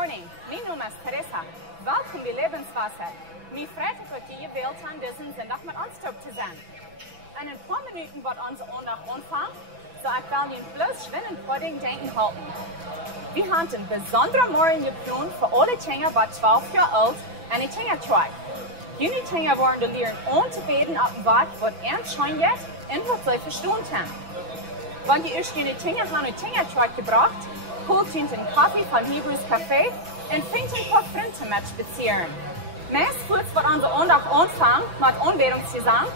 morning. Mijn naam is Teresa. Welkom bij Lebenswasser. Mijn vrijdag wordt je gewählt aan deze zondag met ons te zijn. In een paar minuten wordt onze aandacht aanvangen, so ik wil je bloß schwinn en pudding denken halten. We hebben een bijzondere morgen gepland voor alle kinderen van 12 jaar oud en die kindertrein. Jullie kinderen worden leren aan te beten op een wat wat ernst schon geht en wat zij verstaan hebben. Wanneer je eerst jullie kinderen aan de kindertrein gebracht, holt je een koffie van Hebrews Café en vindt een paar vrienden met spazieren. Meest kurz wird unsere Andacht anfangen mit Anbetungsgesang.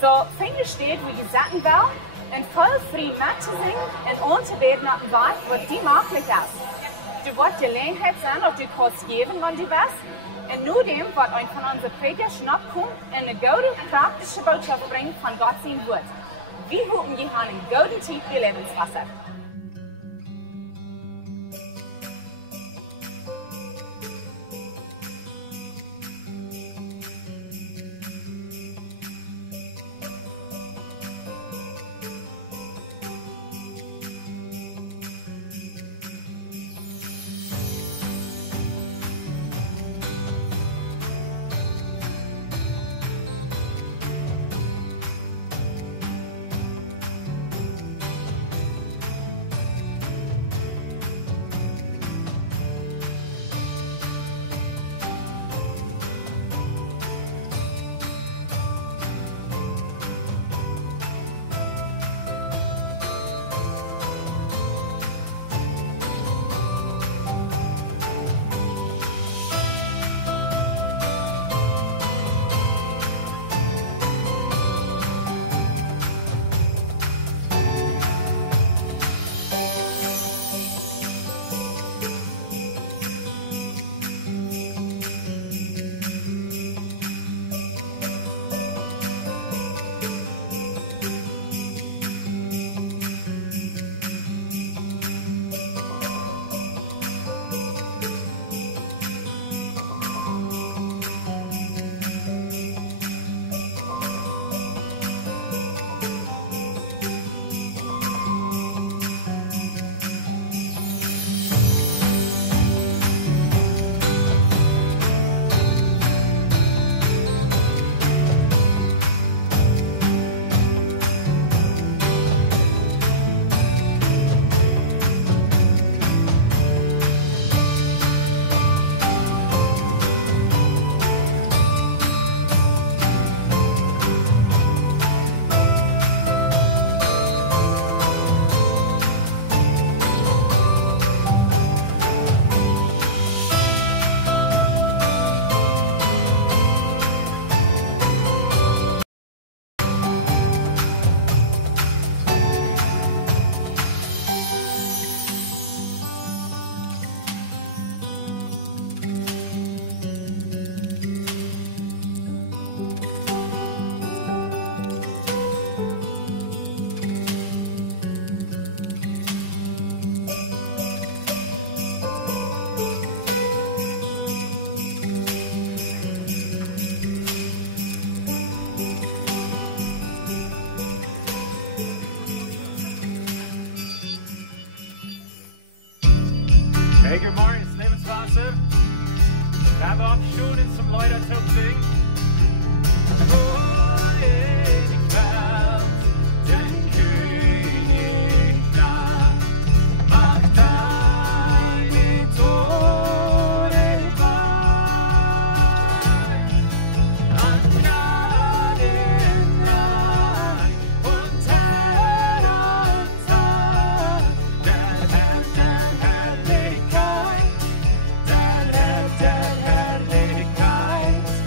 So finde steht, wie gesagt will, und voll frei mitzusingen und anzubeten auf dem Wort, was die möglich ist. Du wirst Gelegenheit sein, ob du kannst geben, wenn du willst. Und nur dem wird ein von unseren Prediger schnappkommen und eine gute, praktische Botschaft bringen von Gott sein Wort. Wir hoffen, ihr habt einen guten Tag für Lebenswasser. Hey, good morning, it's Lebenswasser. Wir haben auch schon in zum Leute zum Singen. Oh, ewig Welt, den König da. Mach deine Tore frei. An Gnaden reich und Herr und Tag. Der Herrlichkeit, der Herrlichkeit.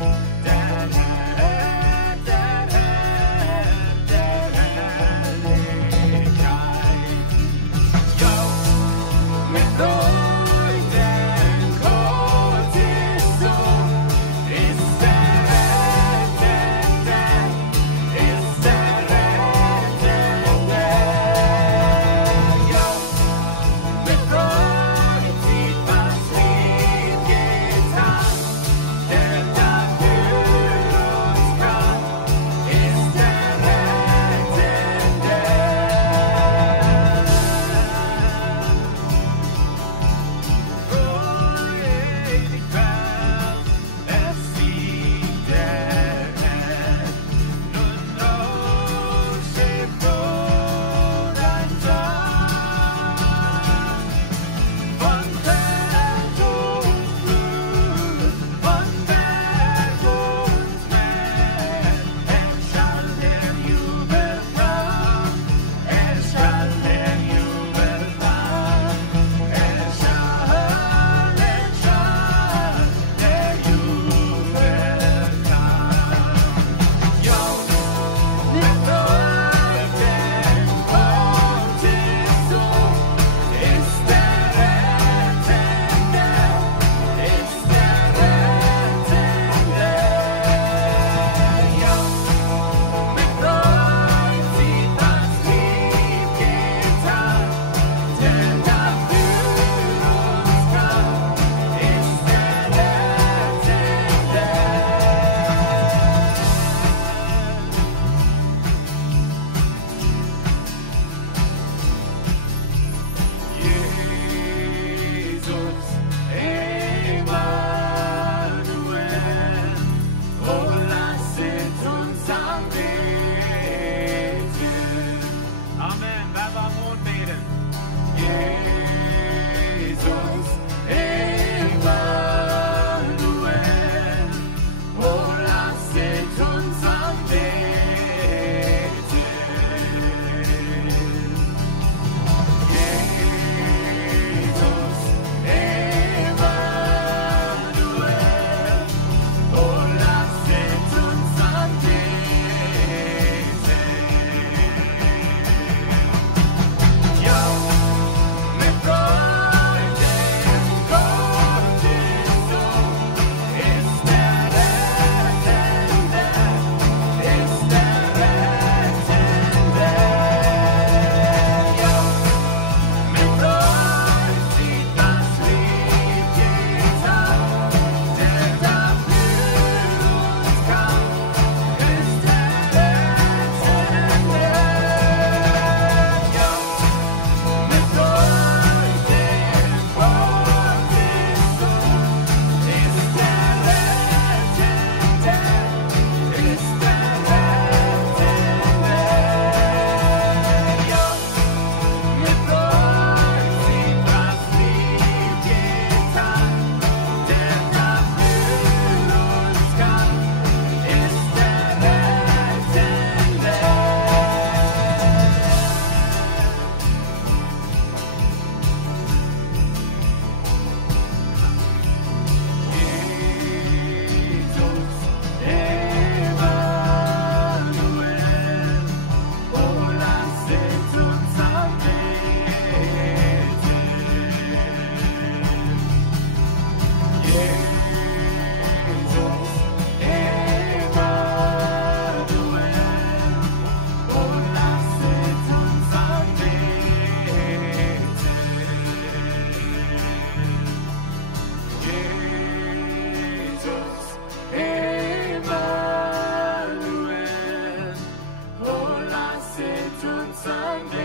uns anbeten.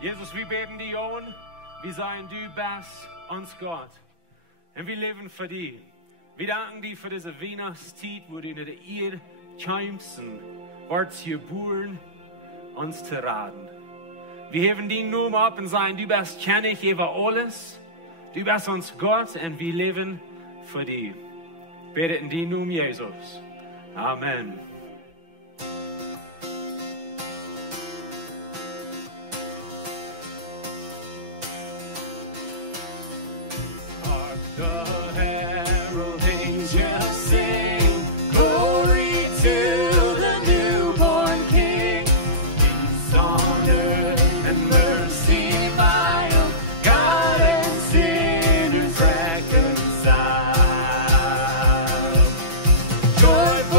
Jesus, wir beten dir an, wir sagen, du bist uns Gott. Und wir leben für dich. Wir danken dir für diese Weihnachtszeit, wo du in der Ehe kommst und wirst geboren, uns zu raten. Wir heben den Namen ab und sagen, du bist König über alles. Du bist uns Gott und wir leben für dich. Bete in den Namen Jesus. Amen. Joyful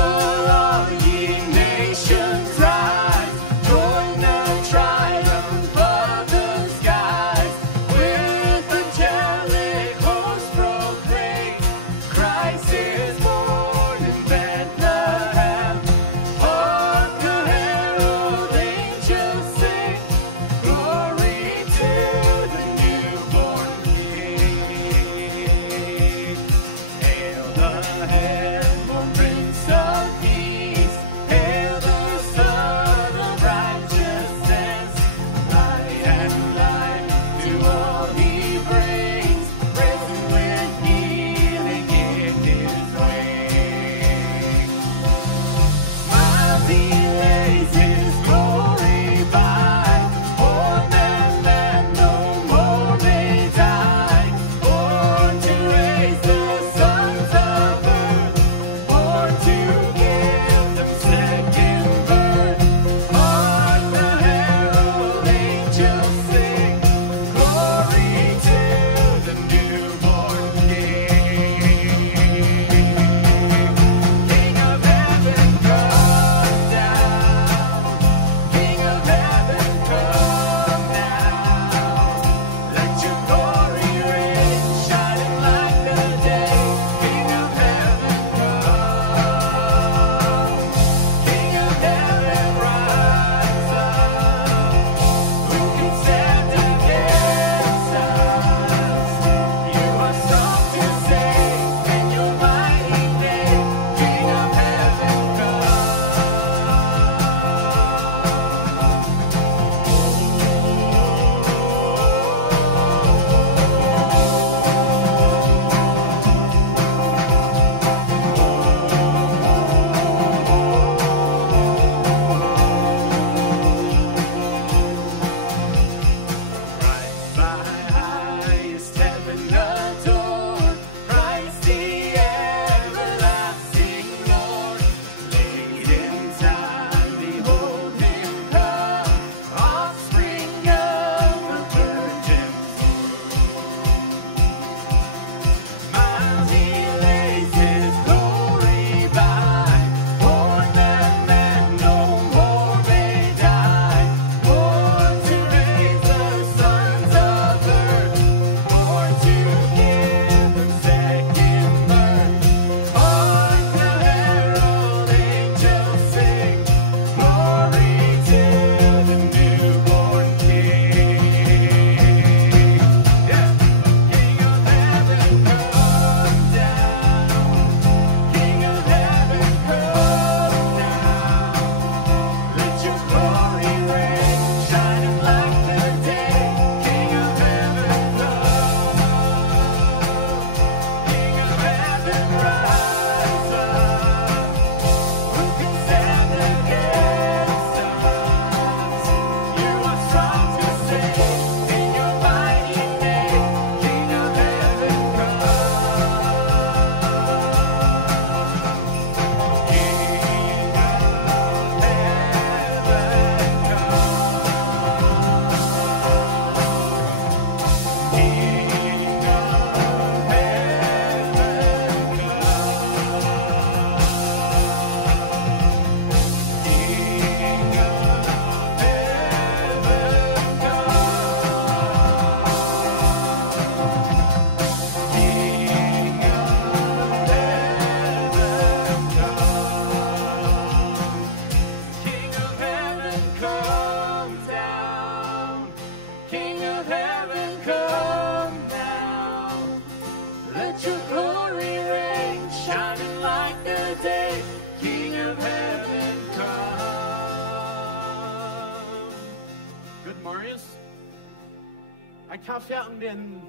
ich habe den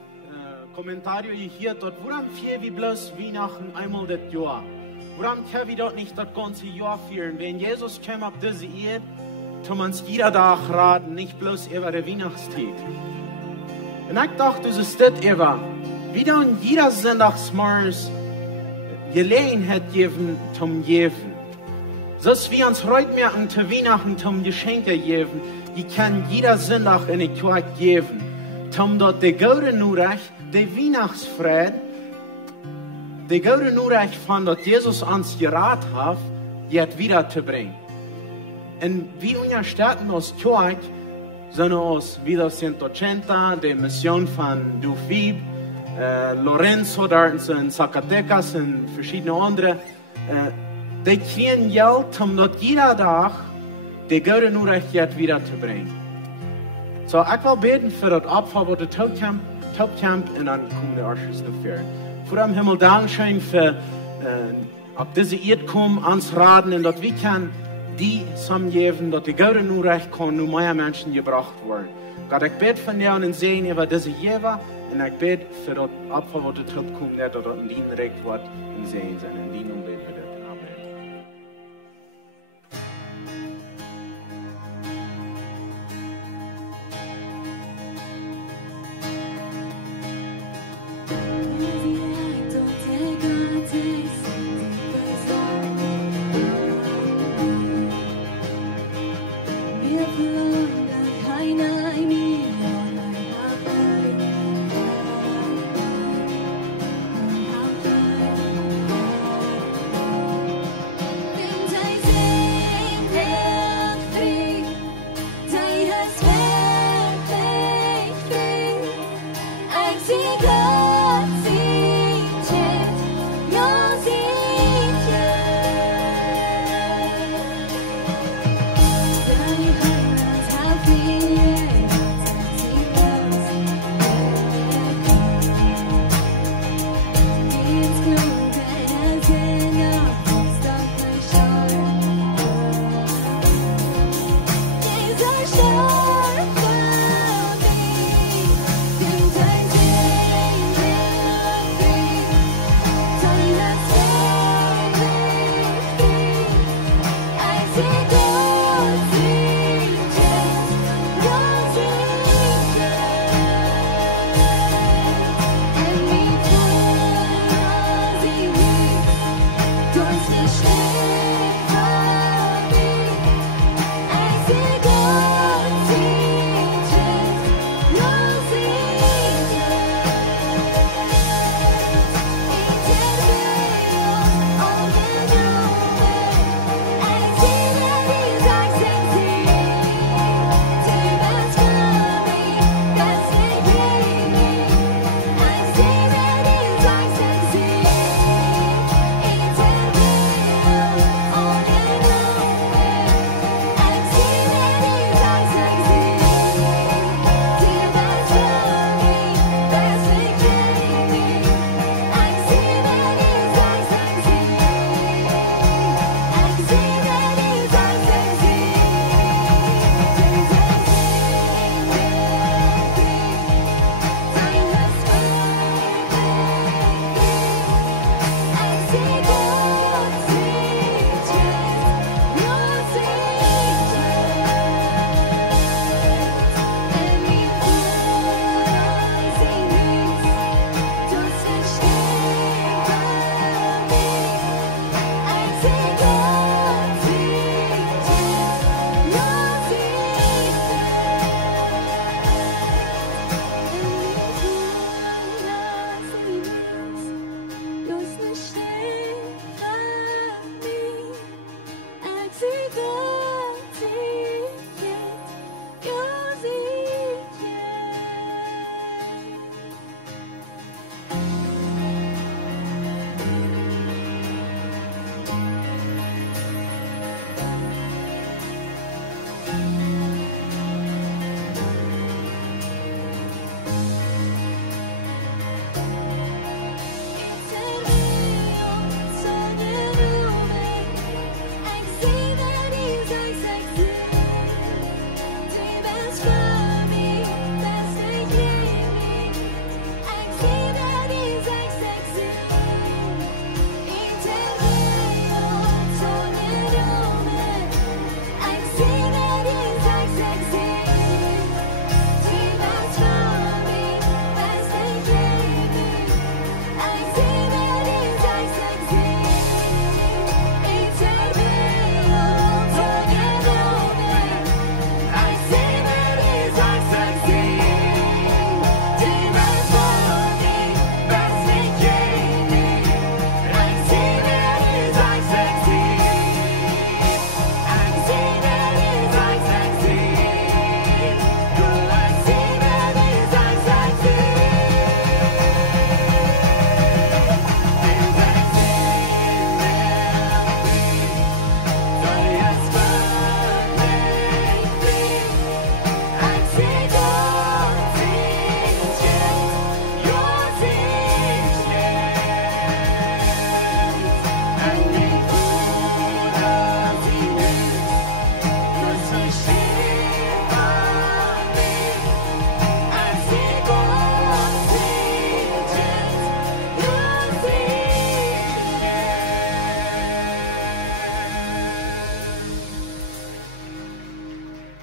Kommentar hier dort, warum feiern wir bloß Weihnachten einmal das Jahr? Warum können wir dort nicht das ganze Jahr feiern? Wenn Jesus kam auf diese Erde, tun uns jeder Tag raten, nicht bloß über die Weihnachtszeit. Und ich dachte, das ist das immer. Wie dann jeder Sonntagsmorgens Gelegenheit geben zum Geben. So ist wie uns heute merken, zu Weihnachten zum Geschenke geben, die kann jeder Sonntag in die Kirche geben. Zum dort die gute Nachricht, die Weihnachtsfriede, die gute Nachricht von dort Jesus uns geraten hat, jetzt wiederzubringen. Und wie unterstützen uns Kirche, sind uns wieder 180, die Mission von Dufib, Lorenzo dort in Zacatecas und verschiedene andere, die kriegen Geld, um dort jeder Tag die gute Nachricht jetzt wiederzubringen. So, ich will beten für das Opfer, wo der Topcamp, und dann kommen die Arsches dafür. Vor dem Himmel Dankeschön für, ob diese Erde kommen, ans Raten, und dass wir können die zusammengeben, dass die gute Nachricht kann, nur mehr Menschen gebracht werden. Gott, ich bete von dir und sehen über diese Jever, und ich bete für das Opfer, wo der Topcamp, der dort in Dienen recht wird, und sehen sein, in Dienen beten wir das.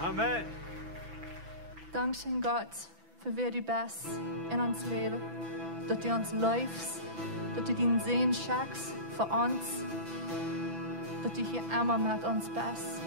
Amen. Dankeschön Gott für wer du bist in uns Leben. Dass du uns läufst, dass du den Sehen schaffst für uns, dass du hier immer mit uns bist.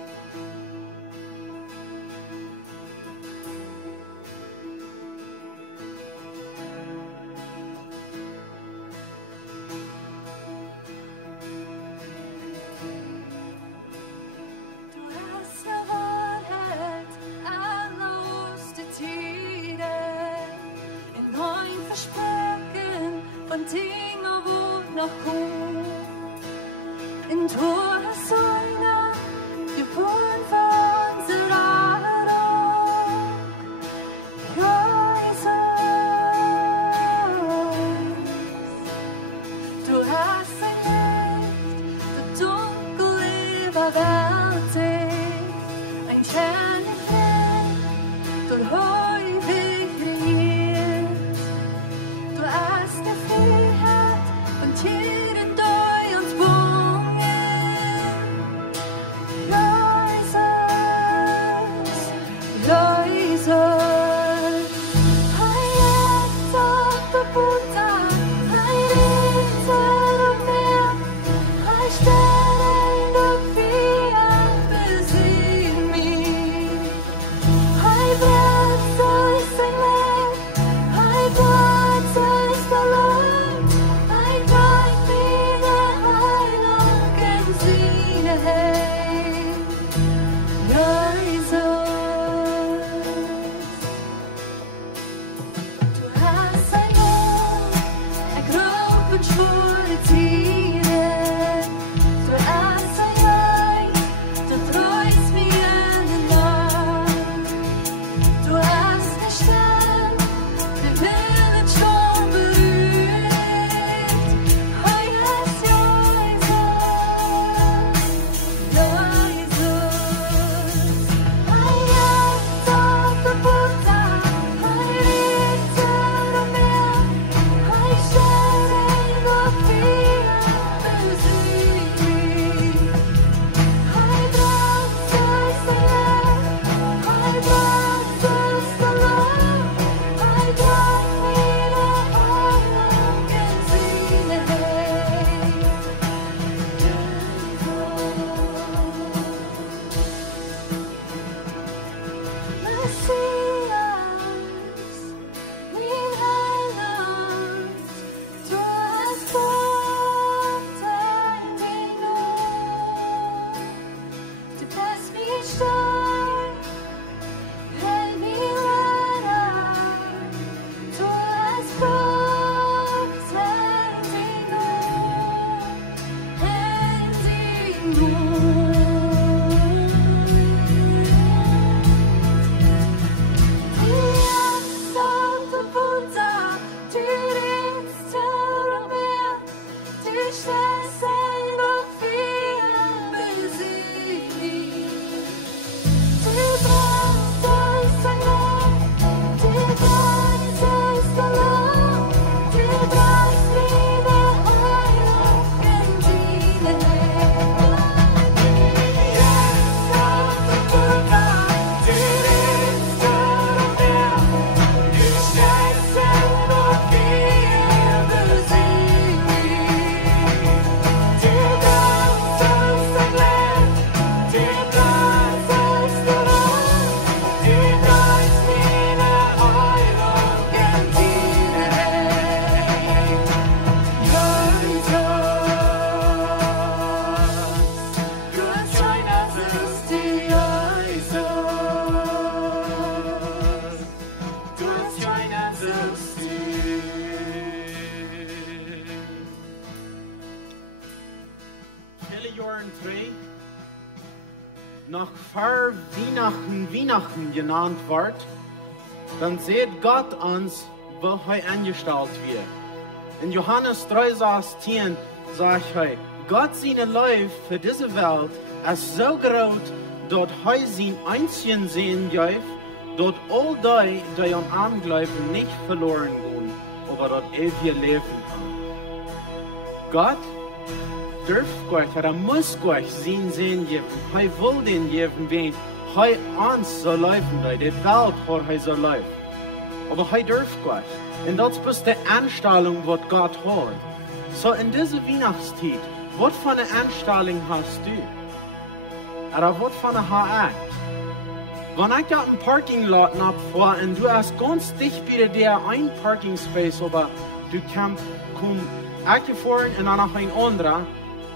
nach vor Weihnachten genannt wird, dann sieht Gott uns, wo er angestellt wird. In Johannes 3,16 sagt er, Gott seine Liebe für diese Welt ist so groß, dass er sein einzigen Sehen gibt, dass all die, die an ihn glauben, nicht verloren gehen, aber das ewige Leben haben. Gott darf euch, er muss euch sein Sehen geben. Er will den geben, wenn Hij ons so laufen, die Welt hat hij so laufen. Aber hij dürft Gott. Und das ist die Anstellung, was Gott hat. So in dieser Weihnachtszeit, was für eine Anstellung hast du? Oder was für eine hast du? Wenn ich da im Parkinglot abfahre und du hast ganz dicht bei dir ein Parking Space, aber du kannst ich fahren und dann noch ein anderer,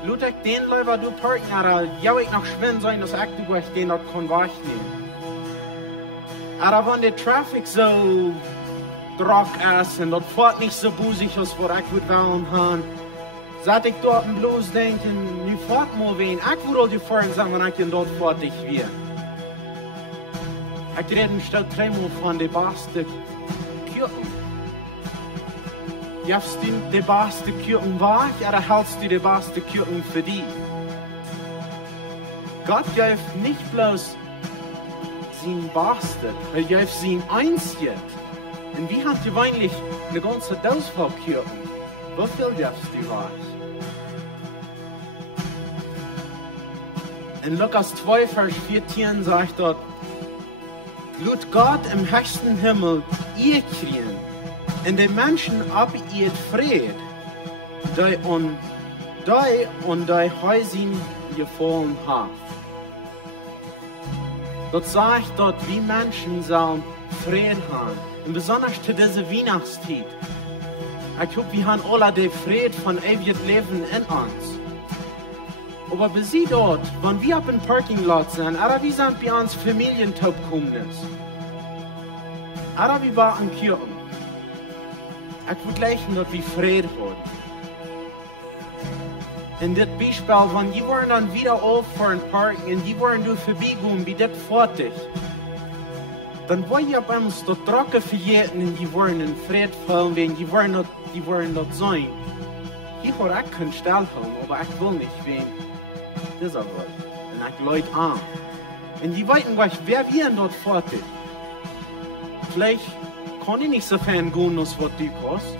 lut ich den lieber du parken, oder ja ich noch schwimmen sein, dass ich du den dort kann wegnehmen. Aber wenn der Traffic so Druck ist und dort fährt nicht so busig ist, was ich würde wollen haben, sollte ich dort bloß denken, nu fährt mal wen, ich würde die fahren sagen, wenn ich dort fertig wäre. Ich rede ein Stück dreimal von der besten Kirchen. Gibst du die beste Kirchen weg oder hältst du die beste Kirchen für dich? Gott gibt nicht bloß sein Beste, er gibt sein Einzige. Und wie habt ihr eigentlich eine ganze Auswahl Kirchen? Wie viel gibst du weg? In Lukas 2, Vers 14 sagt dort, Lut Gott im höchsten Himmel ihr kriegen, und die Menschen ab ihr Fried, die und die Häuschen gefallen haben. Dort sagt dort, wie Menschen sollen Frieden haben, und besonders zu dieser Weihnachtszeit. Ich glaube, wir haben alle den Fried von ewigem Leben in uns. Aber wir sehen dort, wenn wir auf dem Parkinglot sind, oder wir sind bei uns Familientopkomnis, oder wir waren in Kirchen. Ich würde gleichen, dass wir Frieden haben. In das Beispiel, wenn die waren dann wieder auffahren, parken, und die waren durch vorbeigehen, wie das fertig, dann war ich auf uns dort trocken verjäten, und die waren in Frieden fallen, wenn die waren dort sein. Ich habe auch keinen Stall haben, aber ich will nicht, wen dieser will. Und ich leute an. Und die weiten gleich, wer wir dort fertig. Vielleicht kann ich nicht so fern gehen, als was du kannst.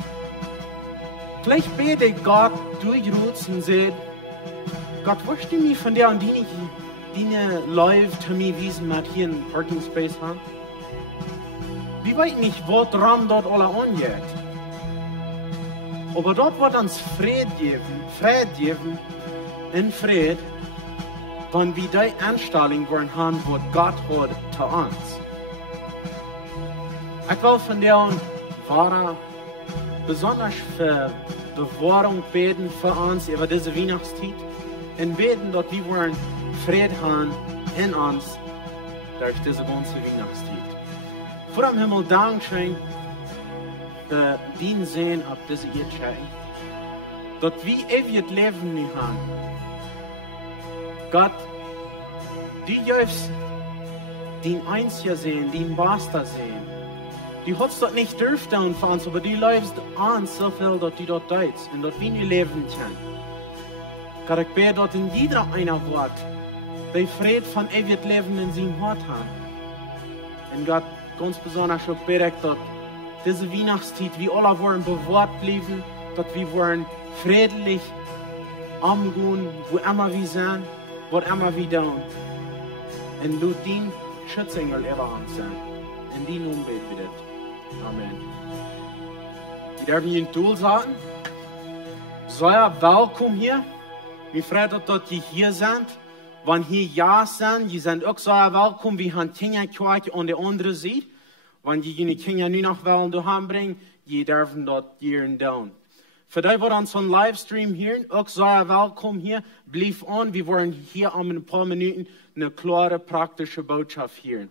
Vielleicht bete ich Gott durchrutscht und sagt, Gott, wirst du mich von der und die läuft zu mir wiesen, mit hier einen Parking Space haben? Wir weiß nicht, was dran dort alle angeht. Aber dort wird uns Fried geben, in Fried, wenn wir die Anstellung haben, was Gott hat zu uns. Ich will von der Wahre besonders für Bewahrung beten für uns über diese Weihnachtszeit und beten, dass wir wollen Frieden haben in uns durch diese ganze Weihnachtszeit. Vor dem Himmel Dankeschön für den Sehen auf diese Erde, dass wir ewig Leben nicht haben. Gott, du gibst den Einzigen sehen, den Basta sehen. Du hast dort nicht dürfen für uns, aber du läufst uns so viel, dass du dort teilst und dort wir nicht leben können. Gott, ich bete, dass in jeder einer Wort der Fried von ewig Leben in seinem Hort haben. Und Gott, ganz besonders auch bete ich, dass diese Weihnachtszeit, wir alle wollen bewahrt bleiben, dass wir wollen friedlich umgehen, wo immer wir sind, was immer wir tun. Und du den Schutzengel über uns sein. In die Namen beten wir das. Amen. Wir dürfen Ihnen Tool sagen. Sehr willkommen hier. Wir freuen uns, dass Sie hier sind. Wenn hier ja sind, Sie sind auch sehr willkommen. Wir haben Kinder gehört an der anderen Seite. Wenn die Kinder nicht noch wollen, daheim bringen, Sie dürfen dort hier und tun. Für die, die uns on Livestream hören, auch sehr willkommen hier. Bleib an, wir wollen hier in ein paar Minuten eine klare, praktische Botschaft hören.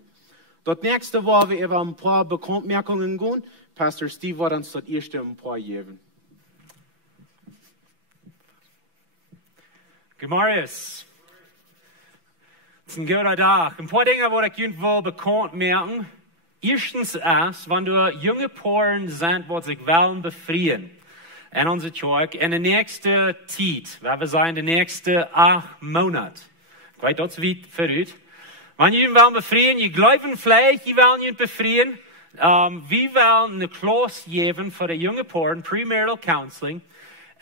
Das nächste Woche wir über ein paar Bemerkungen gehen. Pastor Steve wird uns das erste ein paar geben. Gemarius. Es ist ein guter Tag. Ein paar Dinge, die ich Ihnen wohl bekannt merken. Erstens erst, wenn du junge Paaren sind, die sich wollen befreien in unserer Kirche, in der nächsten Zeit, weil wir sagen, in den nächsten 8 Monaten. Ich weiß, das ist weit verrückt. Wenn ihr wollen befreien, ihr glauben vielleicht, ihr wollen ihn befreien. Wir wollen eine Klasse geben für die jungen Paaren, Premarital Counseling.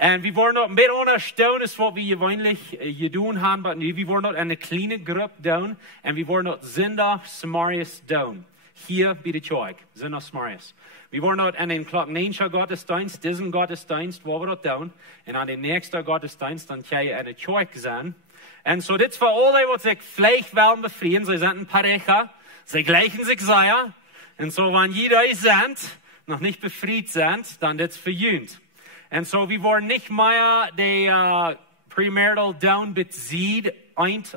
En we waren nog een beetje ondersteund, is wat we gewöhnlich gedaan hebben. Maar nu, we waren nog een kleine groep doen. En we waren nog zondag Samarias doen. Hier bij de kerk, zondag Samarias. We waren nog aan den klok 9 gottesdienst, diesen gottesdienst, waar we dat doen. En aan de nächste gottesdienst, dan kan je aan de kerk zijn. En zo, dit is voor alle wat zich vleeg willen bevrienden. Ze zijn een pareja, ze gleichen zich zeer. En zo, wanneer jullie zijn, nog niet bevriend zijn, dan dit is verjunt. En zo, we worden niet meer de premarital down bezied, eind,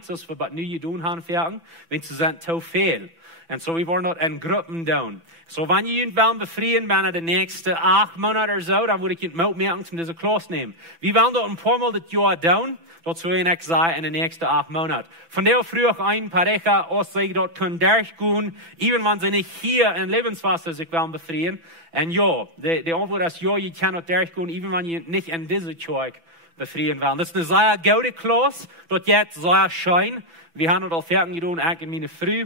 zoals we dat nu doen gaan vergen, want ze zijn te veel. En zo, we worden dat in groepen doen. Zo, wanneer jullie willen bevrienden binnen de nächste 8 maanden of zo, dan moet ik je het opmerken om deze klas nemen. We willen dat een paar maal dit jaar doen. Dat zou ik zeggen in de nächste 8 maanden. Vandaar vroeg een pareja, als ze dat kunnen durchgaan, even wanneer ze niet hier in Lebenswasser zich willen bevrienden. En ja, de antwoord is ja, je kan dat durchgaan, even wanneer je niet in deze kerk bevrienden wil. Dat is een zeer goede klas, dat jetzt zeer schijn. We hebben het al fertig gedaan, ik en mijn vrouw.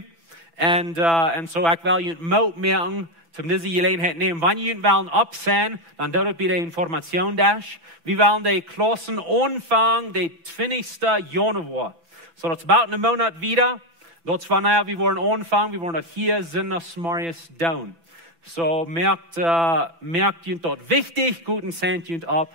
En zo, ik wil je het moed merken, om deze gelegenheid nemen. Wanneer je willen op zijn, dan doet het bij de informatie dash. We willen de klassen aanvangen, de 20. januari. So, dat is about een maand wieder. Dat is wanneer we worden aanvangen, we worden hier zondag Samarias doen. So, merkt je dat wichtig, goed en zend je het op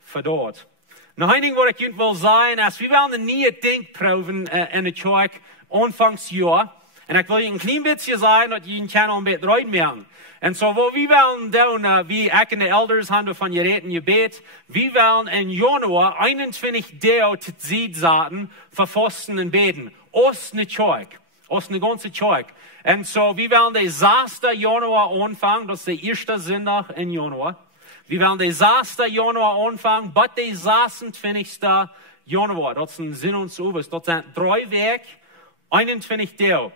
voor dat. Nog een ding wat ik je wil zeggen, is, we willen een nieuwe denkproeven in de kerk aanvangsjaar. En ik wil je een klein beetje zeggen, dat je kan al een beetje eruit merken. En zo, wat we willen doen, wie ik en de elders hebben van je reden je beet, we willen in januari 21 dagen te zien zaten voor vasten en beten. Als de kerk. Als de ganze kerk. En zo, we willen de 6. januari aanvangen, dat is de eerste zondag in januari. We willen de 6. januari aanvangen, tot de 26. januari. Dat is een zin ons over. Dat zijn 3 weken, 21 dagen.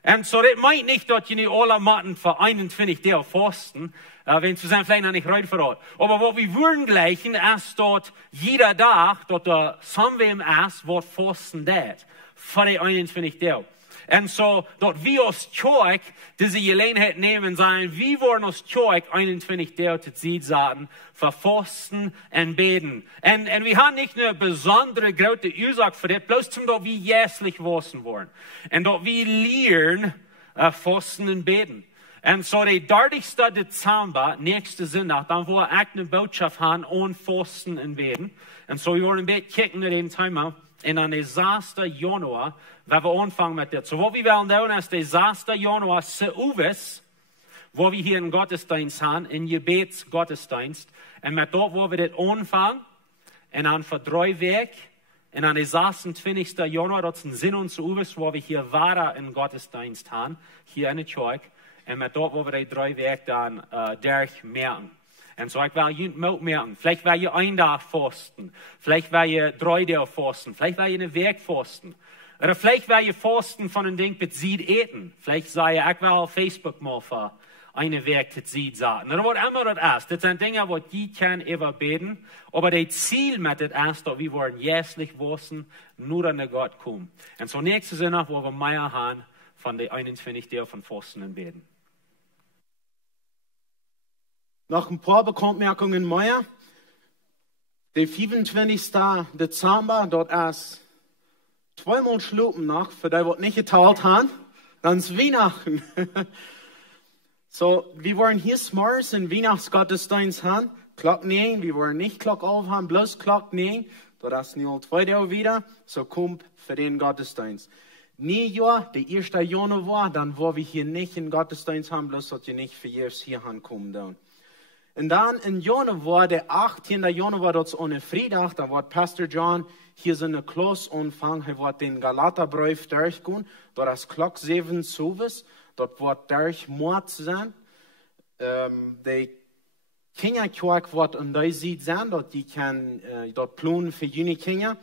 En zo, dat meint niet dat je niet alle maanden voor 21 dagen vasten, want we zijn vielleicht nog niet rijp voor dat. Maar wat we willen gleichen, is dat jeder dag, dat er somwem is, wat vasten deed, voor die 21 dagen. En zo, dat we als kerk deze gelegenheid nemen en zeggen, we worden als kerk 21 dagen te zien zaten, voor vasten en beten. En we hebben niet een bijzondere grote oorzaak voor dit, bloos omdat we jährlich vasten worden. En dat we leren vasten en beten. En zo, de 30. december, nächste zondag, dan wil ik een boodschap hebben aan vasten en beten. En zo, we worden een beetje kijken naar den timer. En dan de 6. januari, waar we aanvangen met dit. So, wat we willen doen is de 6. januari s'avonds, waar we hier een gottesdienst hebben, een gebedsgottesdienst. En met dat waar we dit aanvangen. En dan voor 3 weken. En dan de 26. januari, dat is een zin ons s'avonds, waar we hier waren een gottesdienst hebben, hier in de kerk. En met dat waar we die 3 weken dan durchmerken. En zo, ik wil je het merken. Vielleicht wil je 1 dag vasten. Vielleicht wil je 3 dagen vasten. Vielleicht wil je een week vasten. Oder vielleicht wil je vasten van een ding met ziet eten. Vielleicht zei je, ik wil Facebook mal voor een week te ziet zaten. Oder wat immer dat is. Dit zijn dingen wat je kan overbeten. Maar het ziel met dit is dat we worden jährlich vasten, nur naar God komen. En zo, nächste zondag waar we meer gaan van de 21 dagen van vasten en beten. Noch ein paar Bekanntmerkungen mehr. Der 25. Dezember, dort ist 2 Mal schlupen nach, für die, was nicht geteilt haben. Dann ist Weihnachten. So, wir wollen hier smars in Weihnachtsgottesdienst haben. Klock 9, wir wollen nicht Klock 11 haben, bloß Klock 9. Das ist nur 2 Tage wieder. So, kommt für den Gottesdienst. Neujahr, der 1. Januar, dann wollen wir hier nicht einen Gottesdienst haben, bloß dass ihr nicht für jedes hier ankommen dann. Und dann in Januar, der 18. Januar, das ist ohne Freitag, da wird Pastor John hier seine Klasse anfangen, er wird den Galaterbrief durchgehen, dort ist Klock 7 Service, dort wird Mord sein. Die Kinderkerk wird in der Zeit sein, dort die kann dort planen für junge Kinder.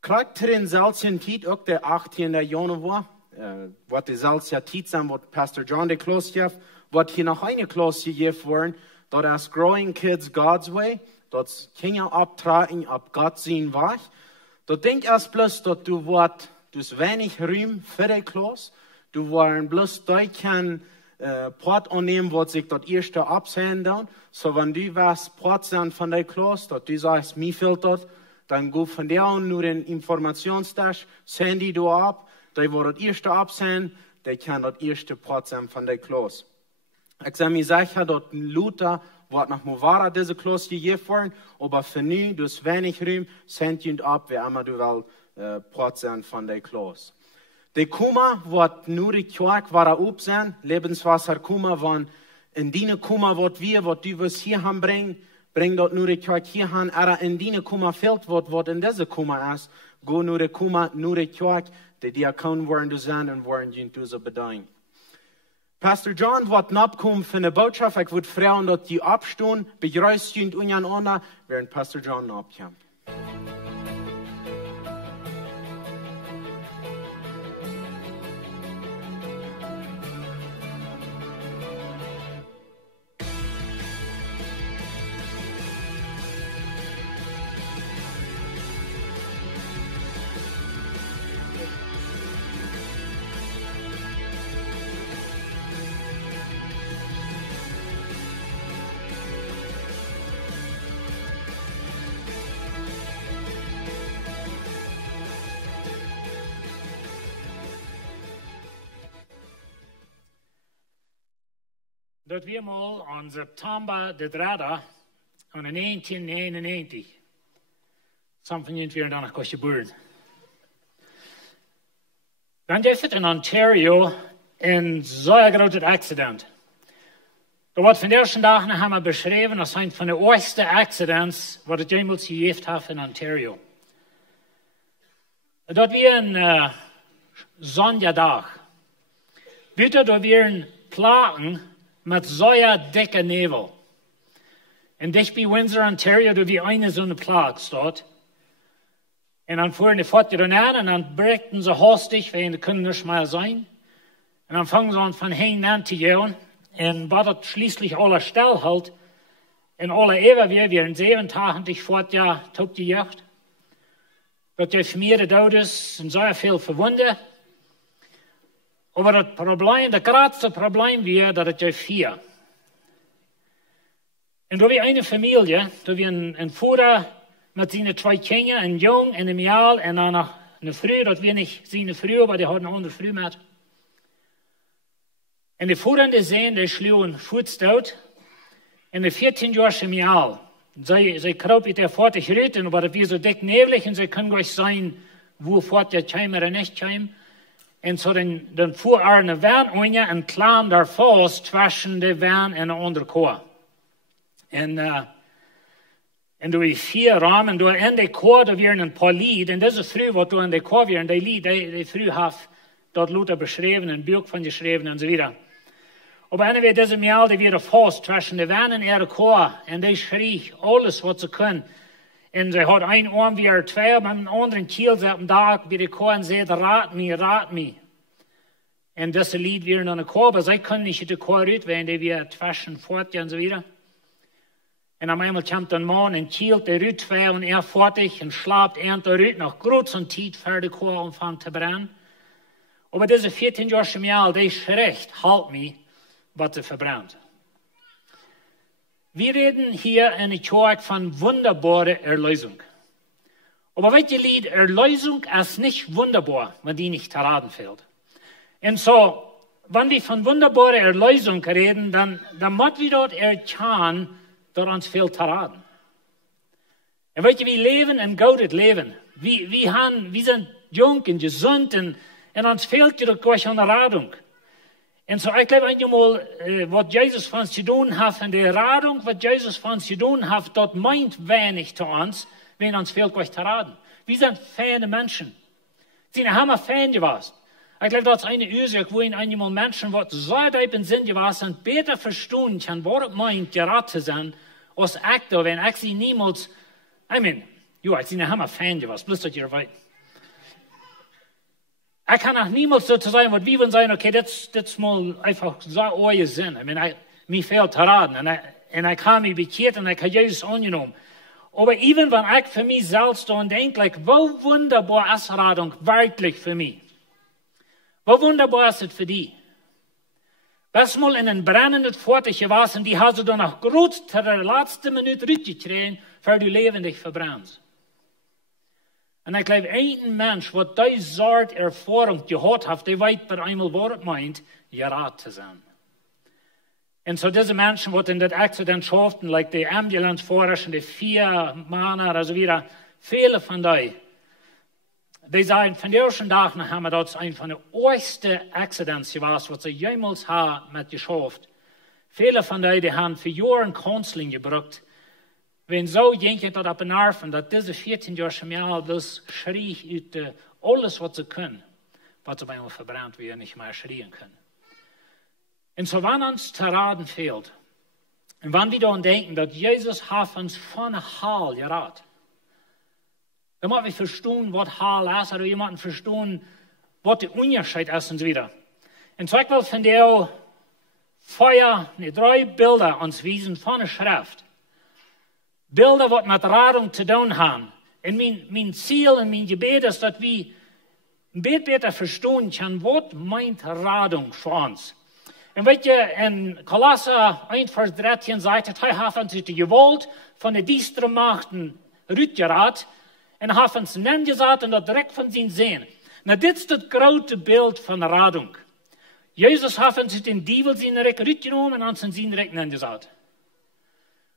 Kriegt den selben Zeit auch der 18. Januar, wird die selbe Zeit sein, wird Pastor John die Klasse gibt, wird hier noch eine Klasse gegeben werden. Dat is Growing Kids God's Way. Dat Kinder optreden op God zijn weg. Dat denk ik bloß, dat du wordt dus weinig ruim voor de klas. Du worden bloß, dat kan Port annehmen, wird sich das erste absenden. So, wenn du was Port sind von der Klasse, dass du sagst, mir fehlt das, dann go von der an nur den Informationstasch, send die du ab, die wird das erste absenden, die kann das erste Port sein von der Klasse. Ich sage mir sicher, dass Luther wird nach Movara diese Klasse gegeben worden, aber für nu, dus wenig Raum, send ihn ab, wie immer du willst, Port sein von der Klasse. Die Kummer wird nur die Kirche war up sein, Lebenswasser Kummer, wenn in die Kummer wird wir, was du was hier haben bring dort nur die Kirche hier han, aber in die Kummer fehlt was in diese Kummer ist, go nur die Kummer, nur die Kirche, die Diakon wollen du sein und wollen ihn du so bedeuten. Pastor John wird abkommen für eine Botschaft, ich würde fragen, dass die abstehen, begrüßt ihn untereinander, während Pastor John abkommt. Dat weer mal on September de 3 in 1999. Some van jullie weer dan nog kostje boeren. Dan deed het in Ontario een zeer groot accident. Dat wordt van de eerste dagen hebben we beschreven als een van de ergste accidents wat het jemals gegeven heeft in Ontario. Dat weer een zondag. Buiten dat weer een plagen met zeer dikke nevel. En dicht bij Windsor, Ontario, daar wie eine zo'n plaag staat. En dan voeren die voort er aan en dan berichten ze hastig, want die kunnen niet meer zijn. En dan fangen ze aan van heen aan te jagen. En wat het schließlich alle stil houdt, en alle eeuwen weer in 87 voortjaar tot die jacht. Dat je meerdere doden en zeer veel verwonden. Maar het probleem, het grootste probleem weer dat het je 4. En door wie een familie, door wie een vader met zijn 2 kinderen, een jong en een meisje en dan nog een vrouw, dat weer niet zijn vrouw, maar die had een andere vrouw met. En de vader en de zoon, die sloegen voets dood. En de 14-jarige meisje, zij kroop uit der voort geruid, maar het was zo dik nebelig en zij kon gleich zijn, wo voort je kwam of niet kwam. En zo dan voer er een van onder en klaam daar vast tussen de van en de andere koor. En door 4 ramen, en door in de koor, daar weer een paar lied. En deze vrouw, wat door in de koor weer, en die lied, die vrouw heeft dat Luther beschreven, een boek van geschreven en zo weer. Maar anyway, deze meisje, die weer vast tussen de van en de koor. En die schrie alles wat ze kon. En ze had een arm weer 2, maar een andere kiel zat op dag bij de koor en zei, raad me. En deze lied weer naar de koor, maar zij kon niet de koor uit, want die weer tussen voort en zo weer. En op eenmaal komt een man en kielt de ruit 2 en voortig en slaapt de ruit nog groot zo'n tijd voor de koor omvangt te brennen. Maar deze 14-jarige meisje, die schreeuwt, halt me, wat ze verbrannt. Wir reden hier in der Kirche von Wundaboare Erleesunk. Aber weet je, Lied, Erleesunk ist nicht wunderbar, wenn die nicht verraten fällt. Und so, wenn wir von Wundaboare Erleesunk reden, dann muss wir dort erkennen, dass uns viel verraten. Und weet je, wir leben ein gutes Leben. Wir sind jung und gesund und uns fehlt ja gleich an der Radung. En zo, ik glaube eenmaal, wat Jezus van ons gedaan heeft, en de radung, wat Jezus van ons gedaan heeft, dat meint weinig te ons, wenn ons veel kwijt te raden. Wir sind feine Menschen. Sie haben fein gewesen. Ich glaube, das ist eine Ursache, wo in einmal Menschen, die so deep in Sinn gewesen sind, besser verstehen können, was es meint, gerat zu sein, als ich da, wenn ich sie niemals, sie haben fein gewesen, bloß dass ihr weißt. Ich kann auch niemals so sagen, was wir sagen, okay, das ist mal einfach so euer Sinn. Mir fehlt zu raten. Und ich habe mich bekehrt und ich habe Jesus angenommen. Aber even wenn ich für mich selbst dann denke, wo wunderbar ist Radung wirklich für mich? Wo wunderbar ist es für die? Bis mal in ein brennendes Fortich gewesen, die hast du dann noch gut zur letzten Minute rübergekriegt, für du lebendig verbrennst. Und ich glaube, ein Mensch, der diese Sorte Erfahrung gehabt hat, der weiß bei einmal, was es meint, gerat zu sein. Und so diese Menschen, die in das Accident schafften, like die Ambulancefahrer und die 4 Männer oder so wieder, viele von denen, die sagen, von der ersten Tag nach haben wir dort ein von den ersten Accidents gewesen, was sie jemals haben mit geschafft. Viele von denen, die haben für Jahre Counseling gebraucht, wenn so jemand dort ab und nerven, dass diese 14-jährigen Mädel das schrie ut alles, was sie können, was sie bei uns verbrannt werden, nicht mehr schreien können. Und so, wenn uns zu raten fehlt, und wenn wir daran denken, dass Jesus hat uns von Hall geraten, dann müssen wir verstehen, was Hall ist, oder wir müssen verstehen, was der Unterschied ist und so weiter. Und so, ich will von der 3 Bilder uns wiesen von der Schrift. Bilder, die mit Radung zu tun haben. Und mein Ziel und mein Gebet ist, dass wir ein bisschen besser verstehen können, was meint Radung für uns. Und weet je, in Kolosser 1, Vers 13 sagt, hij heeft ons uit de gewalt van de dienstere machten uitgeraad en heeft ons neergezet en dat direct van zijn zijn. Nou, dit is het grote beeld van de Radung. Jezus heeft ons uit de dievel zijn rek uitgenomen en ons in zijn rek neergezet.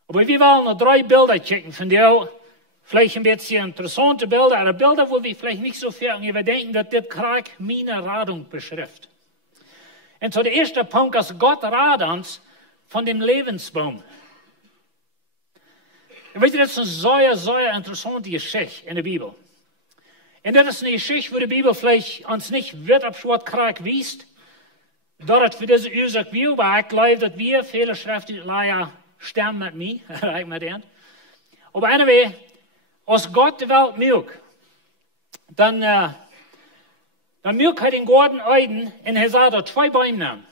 Maar we willen naar 3 Bilder kijken van die, vielleicht ein bisschen interessante Bilder, aber Bilder, wo wir vielleicht nicht so viel überdenken, dass das Krieg meine Radung beschreibt. Und so der erste Punkt ist, Gott rät uns von dem Lebensbaum. Und weißt du, das ist eine sehr interessante Geschichte in der Bibel. Und das ist eine Geschichte, wo die Bibel vielleicht uns nicht wird ab Schwert Krieg wiest, dort für diese Ursache will, aber ich glaube, dass wir viele Schriftleier stemmen mit mir, mit denen. Aber anyway, als Gott die Welt mögt, dann mögt er den Garten Eden und er sagt, er 2 Bäume nehmen.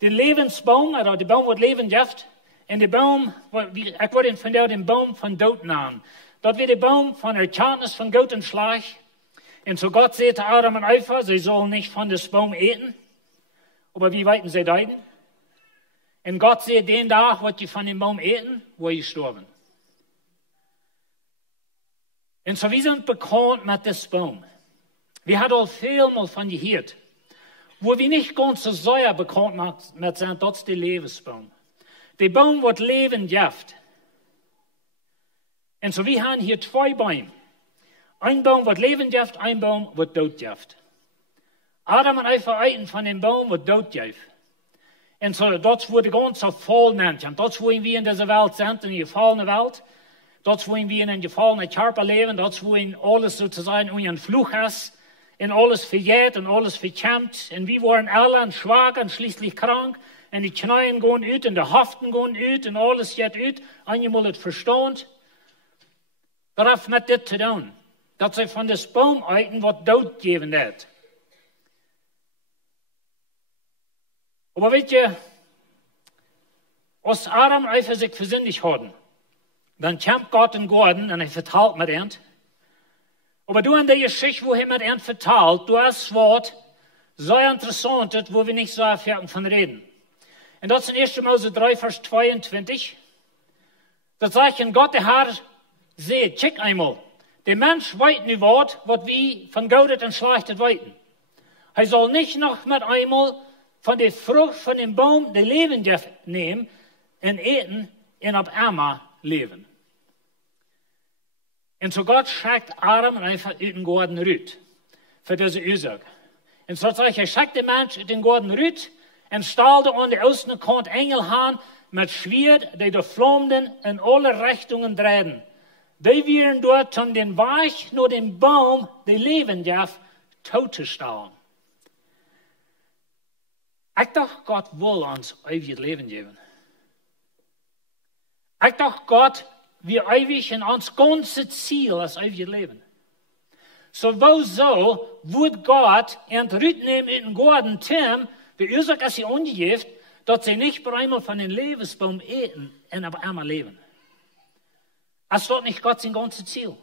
Den Lebensbaum, oder der Baum, der Leben gibt, und der Baum, ich würde von den Baum von Tod nehmen. Dort wird der Baum von Erkenntnis von Gott und Schlag. Und so Gott sagte Adam und Eva, sie sollen nicht von dem Baum eten. Aber wie weiten sie deuten? Und Gott sagt, den Tag, was die von dem Baum eten, wo sie sterben. Und so wir sind bekannt mit diesem Baum. Wir haben auch viel mal von gehört. Wo wir nicht ganz so sehr bekannt mit sind, das ist der Lebensbaum. Der Baum, wird Leben gibt. Und so wir haben hier 2 Bäume. Ein Baum, wird Leben gibt, ein Baum, wird Tod gibt. Adam und Eva eten von dem Baum, wird Tod gibt. Und so, das wurde ganz so voll nennt. Das, wo wir in dieser Welt sind, in der gefallenen Welt, das, wo wir in einem gefallenen Körper leben, das, wo alles sozusagen ein Fluch ist, und alles verjährt und alles verkämpft. Und wir waren alle schwach und schließlich krank. Und die Knien gehen ut und die Haften gehen ut und alles geht ut. Und ihr müsst verstehen, das hat mit das zu tun. Dass sie von das Baum eten, was Tod geben hat. Aber wisst ihr, als Adam und Eva sich versündigt hatten, dann kämpft Gott in Garten und er verteilt mit ihnen. Aber du in der Geschichte, wo er mit ihnen verteilt, du hast das Wort sehr interessant, wo wir nicht so viel von reden. Und das ist in 1. Mose 3, Vers 22. Da sagt Gott, der Herr, seht, check einmal, der Mensch weiß nicht, was wir von Gott und Schlechtes weiten. Er soll nicht noch mit einmal von der Frucht von dem Baum der Leben nehmen und eten und auf einmal leben. Und so Gott schickt Adam und Eva in den Garten rüt für diese Ursache. Und so sagt er schickt den Mensch in den Garten rüt und stellte an der Außenkant Engel an mit Schwert, die durch Flammen in alle Richtungen drehen. Die wären dort von den Weich nur den Baum, der leben darf, totzustellen. Ich dachte, Gott will uns ewig Leben geben. Ich dachte, Gott wir ewig in ons ganze Ziel als ewig Leben. So wird Gott entnehmen in den Garten Tim, die Ursache ist sie ungeift, dass sie nicht einmal von den Lebensbaum eten und auf einmal leben. Das ist doch nicht Gott sein ganzes Ziel.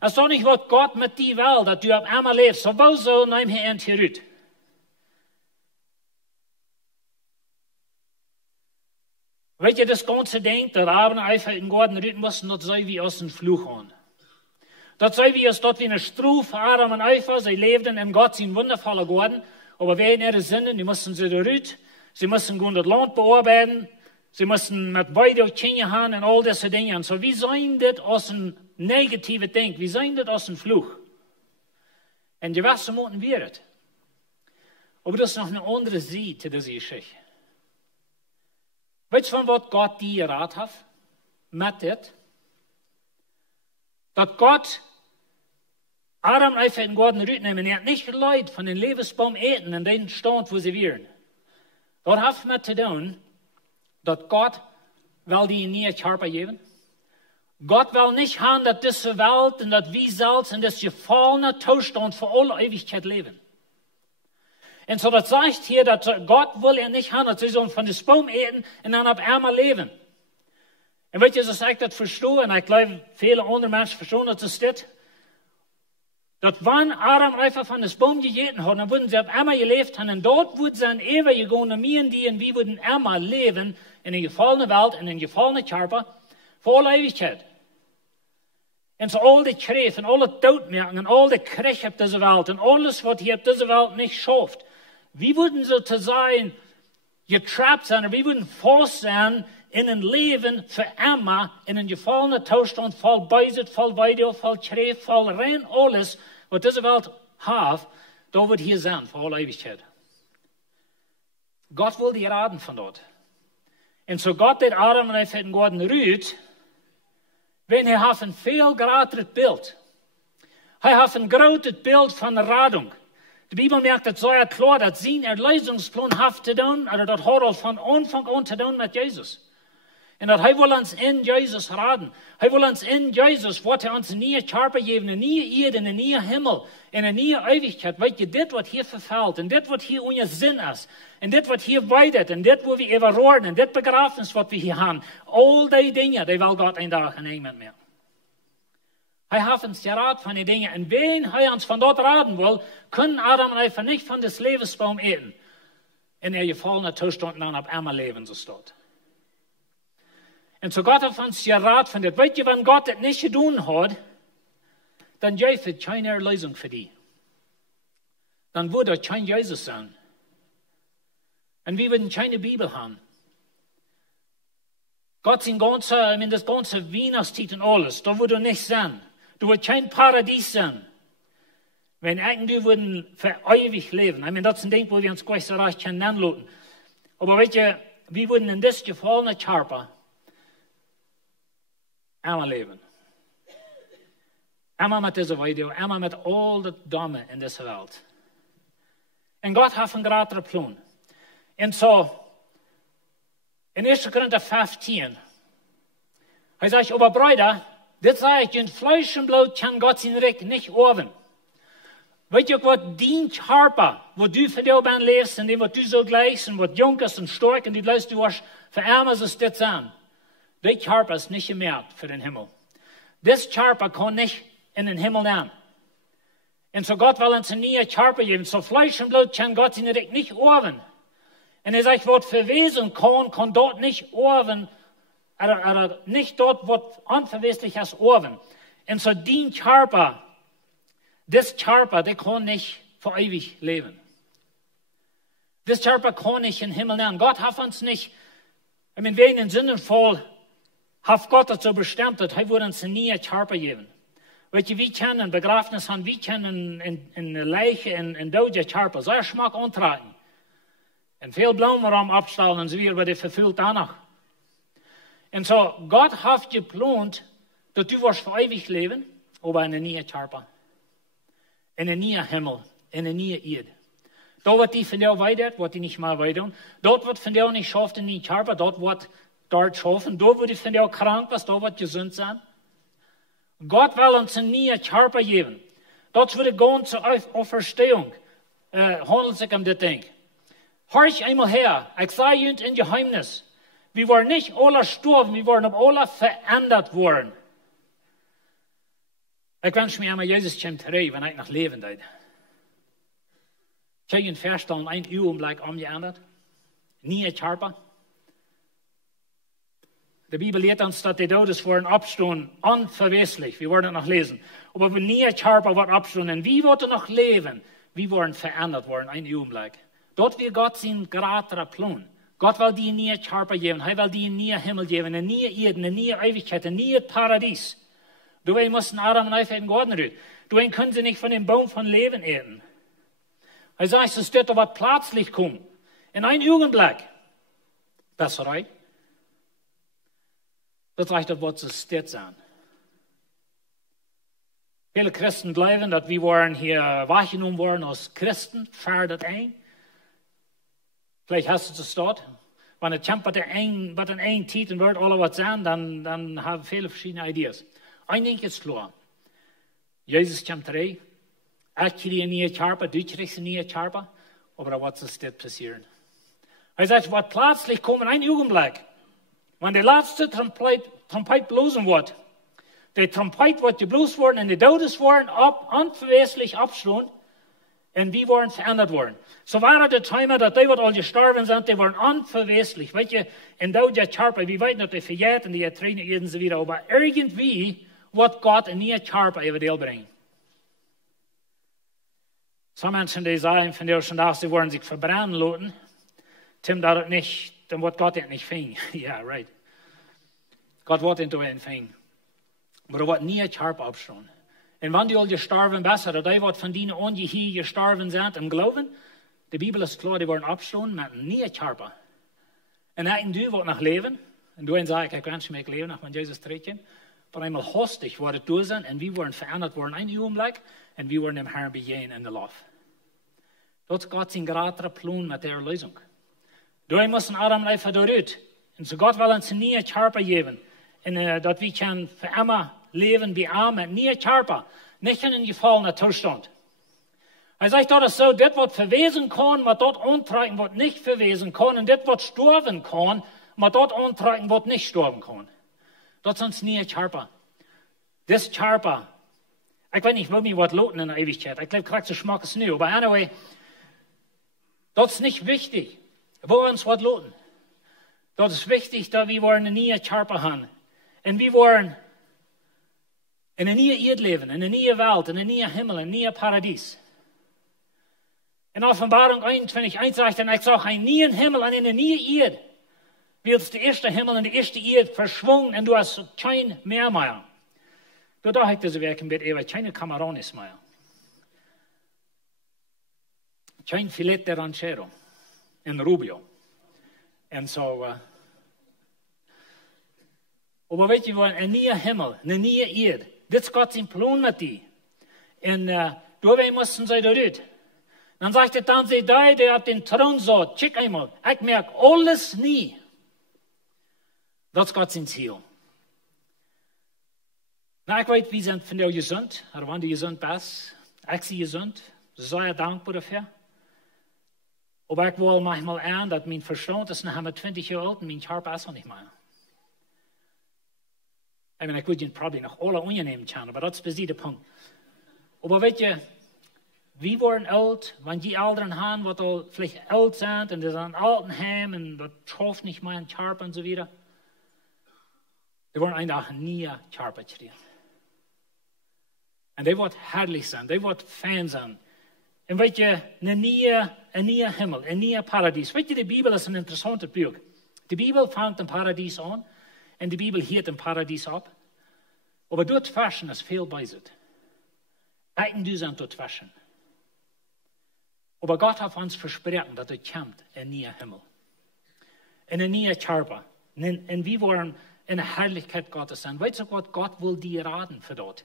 Das ist doch nicht, was Gott mit dir will, dass du auf einmal lebst. So nimmt er hier rüt. Weet je, das ganze Ding, dat Adam einfach in Gordon rüten mussten, dat sei wie aus dem Fluch an. Dat sei wie aus dort wie eine Strufe, Adam und Eva, sie lebten in Gott, sie ein wundervoller Gordon, aber wer in ihre Sinnen, die mussten sie da rüten, sie mussten gut das Land bearbeiten, sie mussten mit beide Kinder haben und all diese Dinge. Und so, wie sein das aus einem negativen Ding, wie sein das aus dem Fluch? Und die Wasser mussten wir das. Aber das ist noch eine andere Seite dieser Geschichte. Weißt du, von was Gott dir geraten hat? Mit das? Dass Gott Adam einfach in Gordon rütnehmen. Er hat nicht Leute von den Lebensbaum eten in den Stand, wo sie wären. Das hat mit zu tun, dass Gott will die nie Körper geben. Gott will nicht haben, dass diese Welt und dass wir selbst in das gefallene Zustand für alle Ewigkeit leben. Und so, das sagt hier, dass Gott will er nicht haben, dass sie so von dem Baum eten und dann auf einmal leben. Und wenn ich das das verstehe, und ich glaube, viele andere Menschen verstehen, dass es das, dass wenn Adam einfach von dem Baum gegessen hat, dann würden sie auf einmal gelebt haben, und dort würden sie ein ewig gegangen, die und wir würden einmal leben in der gefallenen Welt, in den gefallenen Körper, für alle Ewigkeit. Und so all die Kräfte und alle Todmerken und all die Krieg auf dieser Welt und alles, was hier auf dieser Welt nicht schafft, wir würden sozusagen getrappt sein, wir würden fast sein in ein Leben für immer, in einen gefallenen Zustand, voll Beiset, voll Weide, voll Kräfte, voll rein alles, was diese Welt hat, da wird hier sein, für alle Ewigkeit. Gott will die raten von dort. Und so Gott hat Adam und Eva in Gordon rüht, wenn er hat ein viel größeres Bild. Er hat ein großes Bild von Radunk. Die Bibel merkt, das sei klar, dass sein Erleesungsplan hat zu tun, oder das hat er von Anfang an zu tun mit Jesus. Und dat hij wil ons in Jezus raden. Hij wil ons in Jezus, wordt hij ons een nieuwe Körper geven, een nieuwe Erde, een nieuwe Himmel, en een nieuwe Ewigkeit. Weet je, dit wat hier verfällt, en dit wat hier onze zin is, en dit wat hier weidet, en dit wat we überrorden, en dit begrafenis wat we hier hebben, al die dingen, die wil God een dag nemen meer. Hij heeft ons geraad van die dingen, en wen hij ons van dat raden wil, kunnen Adam en Eva niet van des Lebensbaum eten. In er gefallene Zustand dan op einmal leven, so staat. Und so Gott hat uns geraten von das. Weißt du, wenn Gott das nicht getan hat, dann gibt es keine Erlösung für die. Dann würde kein Jesus sein. Und wir würden keine Bibel haben. Gott sein das ganze Weihnachtszeit und alles, da würde nicht sein. Du würdest kein Paradies sein. Wenn irgendwie würden für ewig leben. Ich meine, das ist ein Ding, wo wir uns gleich so recht können nennen. Aber weißt du, wir würden in das gefallene Körper einmal leben. Einmal mit dieser Weide, einmal mit all den Dämmen in dieser Welt. Und Gott hat einen größeren Plan. Und so, in 1. Korinther 15, er sagt, aber Brüder, das sage ich, in Fleisch und Blut kann Gott sein Recht nicht oben. Weet je ook wat die Körper, wo du für dich lebst, und die, wo du so gleich und was jung ist und stark, und die lässt du was für Arme, so das an. Der Körper ist nicht gemerkt für den Himmel. Das Körper kann nicht in den Himmel nehmen. Und so Gott will uns einen neuen Körper geben. So Fleisch und Blut kann Gott ihn nicht oben. Und er sagt, was verwesen kann dort nicht oben, oder nicht dort, was unverweslich ist, oben. Und so den Körper, das Körper, der kann nicht für ewig leben. Das Körper kann nicht in den Himmel nehmen. Gott hat uns nicht, wenn wir in den Sünden voll hat Gott dazu bestimmt, dass er uns einen neuen Körper geben. Weißt du, wir können ein Begrafenis haben, wir können in der Leiche, in Doja Körper, sehr Schmack antragen. Und viel Blumenraum abstellen und so wieder, aber der verfüllt danach. Und so, Gott hat geplant, dass du wirst für ewig leben, aber in einem neuen Körper. In einem neuen Himmel, in einer neuen Erde. Da wird die von dir weiter, wird die nicht mal weiter. Dort wird von dir nicht schafft in den Körper, dort wird dort schaffen. Da wird die von dir krank, was da wird gesund sein. Gott will uns einen neuen Körper geben. Dort wird gehen zur Auferstehung. Handelt sich um das Ding. Horch einmal her, ich sage Ihnen in Geheimnis. Wir waren nicht alle gestorben, wir waren alle verändert worden. Ich wünsche mir einmal, Jesus kommt zurück, wenn ich noch leben darf. Kann ich Ihnen vorstellen, ein Augenblick umgeändert? Nie ein Körper? Die Bibel lehrt uns, dass die Todesworden abstehen, unverweslich. Wir wollen das noch lesen. Aber wenn nie Körper wird abstehen, wie wird er noch leben? Wie wollen verändert worden, ein Augenblick. Dort will Gott sein grater Plan. Gott will die nie Körper geben. Er will die nie Himmel geben, eine nie Erde, eine nie Ewigkeit, ein nie Paradies. Du mussten Adam und Eva in den Garten rühren. Du können sie nicht von dem Baum von Leben ernten. Er sagt, es wird aber plötzlich kommen. In einem Augenblick. Besserei. Das reicht, das Wort zu stets sein. Viele Christen glauben, dass wir wollen hier wahrgenommen worden als Christen. Fahr das ein. Vielleicht hast du das dort. Wenn es kämpft, was in ein Titel wird, alle was sein, dann haben viele verschiedene Ideen. Ein Ding ist klar. Jesus kommt rein. Ich kriege eine neue Körper, du kriegst eine neue Körper. Aber was ist das passieren? Er sagt, was plötzlich kommt, ein Augenblick. Wenn der letzte Trompet blosen wird, der Trompet wird geblosen worden und die Todesworden unverweslich abstehen und wir werden verändert worden. So war der Timer, dass die, was alle gestorben sind, die waren unverweslich. Weißt du, in der Körper, wir wissen, dass die verjährt und die trainieren jeden so wieder, aber irgendwie wird Gott in ihr Körper über die bringen. So Menschen, die sagen, von der schon da, sie wollen sich verbrennen lassen, Tim, das nicht, dann wird Gott nicht finden. Ja, right. Gott wird nicht finden. Aber er wird nie ein Körper abstehen. Und wenn die all gestorben besser, oder die, was von denen an, die hier gestorben sind im Glauben, die Bibel ist klar, die werden abstehen mit nie ein Körper. Und dann du wird noch leben, und du sagst, ich kann nicht mehr leben, nach wenn Jesus tritt. Aber einmal hostig wird es durch sein, und wir werden verändert worden, ein Augenblick, und wir werden dem Herrn begegnen in der Lauf. Das ist Gott sein grater Plan mit der Erlösung. Du musst Adam einfach durch. Und so Gott will uns nie ein Körper geben. Und dass wir können für immer leben wie Arme, nie ein Körper. Nicht in einen gefallenen Zustand. Er sagt, das ist so, das wird verwesen kann, was dort antreiben wird nicht verwesen kann. Und das wird sterben kann, was dort antreiben wird nicht sterben kann. Das ist uns nie ein Körper. Das Körper, ich weiß nicht, wo mir was loten in der Ewigkeit. Ich glaube, ich kriege so schmackes Neu. Aber anyway, das ist nicht wichtig, wo wir uns was loten. Das ist wichtig, dass wir wollen eine neue Körper haben. Und wir wollen in eine neue Erde leben, in eine neue Welt, in einen neuen Himmel, in ein neues Paradies. In Offenbarung 21 sagt er, ich sage, einen neuen Himmel und eine neue Erde. Wie ist der erste Himmel und die erste Erde verschwungen und du hast kein Meer mehr. Da dachte ich, das werken wird ewig, keine Camarones mehr. Kein Filet de Ranchero in Rubio. Und so, aber weet je wat, een nieuwe Himmel, een nieuwe Erde. Dit is Gott sein Plan mit dir. Und dabei mussten sie dort. Dann sagt er, dann sie da, der auf den Thron saß, check einmal, ich merke alles nie. Das ist Gott sein Ziel. Na, ich weiß, wir sind von der gesund, oder waren die gesund bist. Ich sie gesund, sehr dankbar dafür. Aber ich will manchmal an, dass mein Verstand ist noch einmal 20 Jahre alt und mein Körper ist auch nicht mehr. Ich meine, ich würde ihn probably noch alle unannehmen können, aber das ist der Punkt. Aber weißt du, wir waren alt, wenn die Älteren haben, die vielleicht alt sind und die sind in Altenheim und das trifft nicht mehr in Körper und so weiter, die wollen einfach nie Körper kriegen. Und die wird herrlich sein, die wird fein sein. Und weißt du, ein neuer Himmel, ein neuer Paradies. Weißt du, die Bibel ist ein interessantes Buch. Die Bibel fängt im Paradies an und die Bibel hört im Paradies ab. Aber dort Fashion ist viel bei sich. Eigentlich sind dort Fashion. Aber Gott hat uns versprochen, dass kommt ein neuer Himmel. Ein neuer Körper. Und wir wollen in der Herrlichkeit Gottes sein. Weißt du, Gott will dir raten für dort.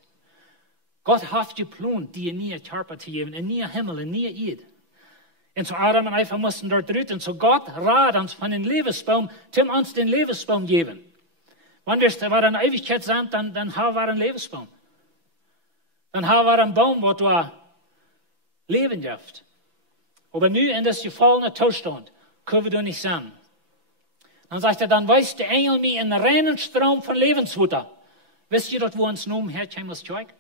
Gott hat geplant, dir einen neuen Körper zu geben, einen neuen Himmel, eine neue Erde. Und so Adam und Eva mussten dort drüben. Und so Gott rat uns von dem Lebensbaum, zum uns den Lebensbaum geben. Wenn wir in der Ewigkeit sind, dann haben wir einen Lebensbaum. Dann haben wir einen Baum, wo du leben darfst. Aber nu in das gefallene Zustand können wir nicht sein. Dann sagt er, dann weist der Engel mir einen reinen Strom von Lebenswasser. Wisst ihr, wo uns Nomen herkommt, was zeigt?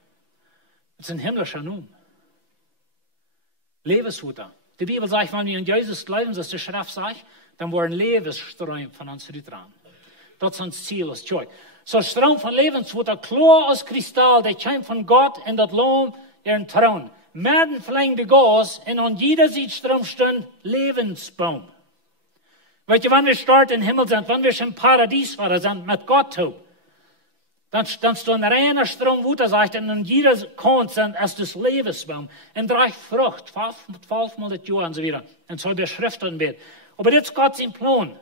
Das ist ein himmlischer Nomen. Lebenswasser. Die Bibel sagt, wenn wir in Jesus glauben, dass die Schrift sagt, dann wollen Lebensströme von uns dran. dat is ons ziel als joy. Zo'n stroom van levenswater, klaar als kristal, dat komt van God en dat loon een troon. Midden verlengde gas en aan jeder Stroom stond levensboom. Weet je, wanneer we start in Himmel zijn, wanneer we in Paradies waren, zijn met God toe, dan stond een reiner Stroom Water, zegt, en aan jeder Kant zijn als dus levensboom. En draagt vrucht, 1200 jaar en zo weer. En zo beschriften wird. Aber dit is God zijn plan.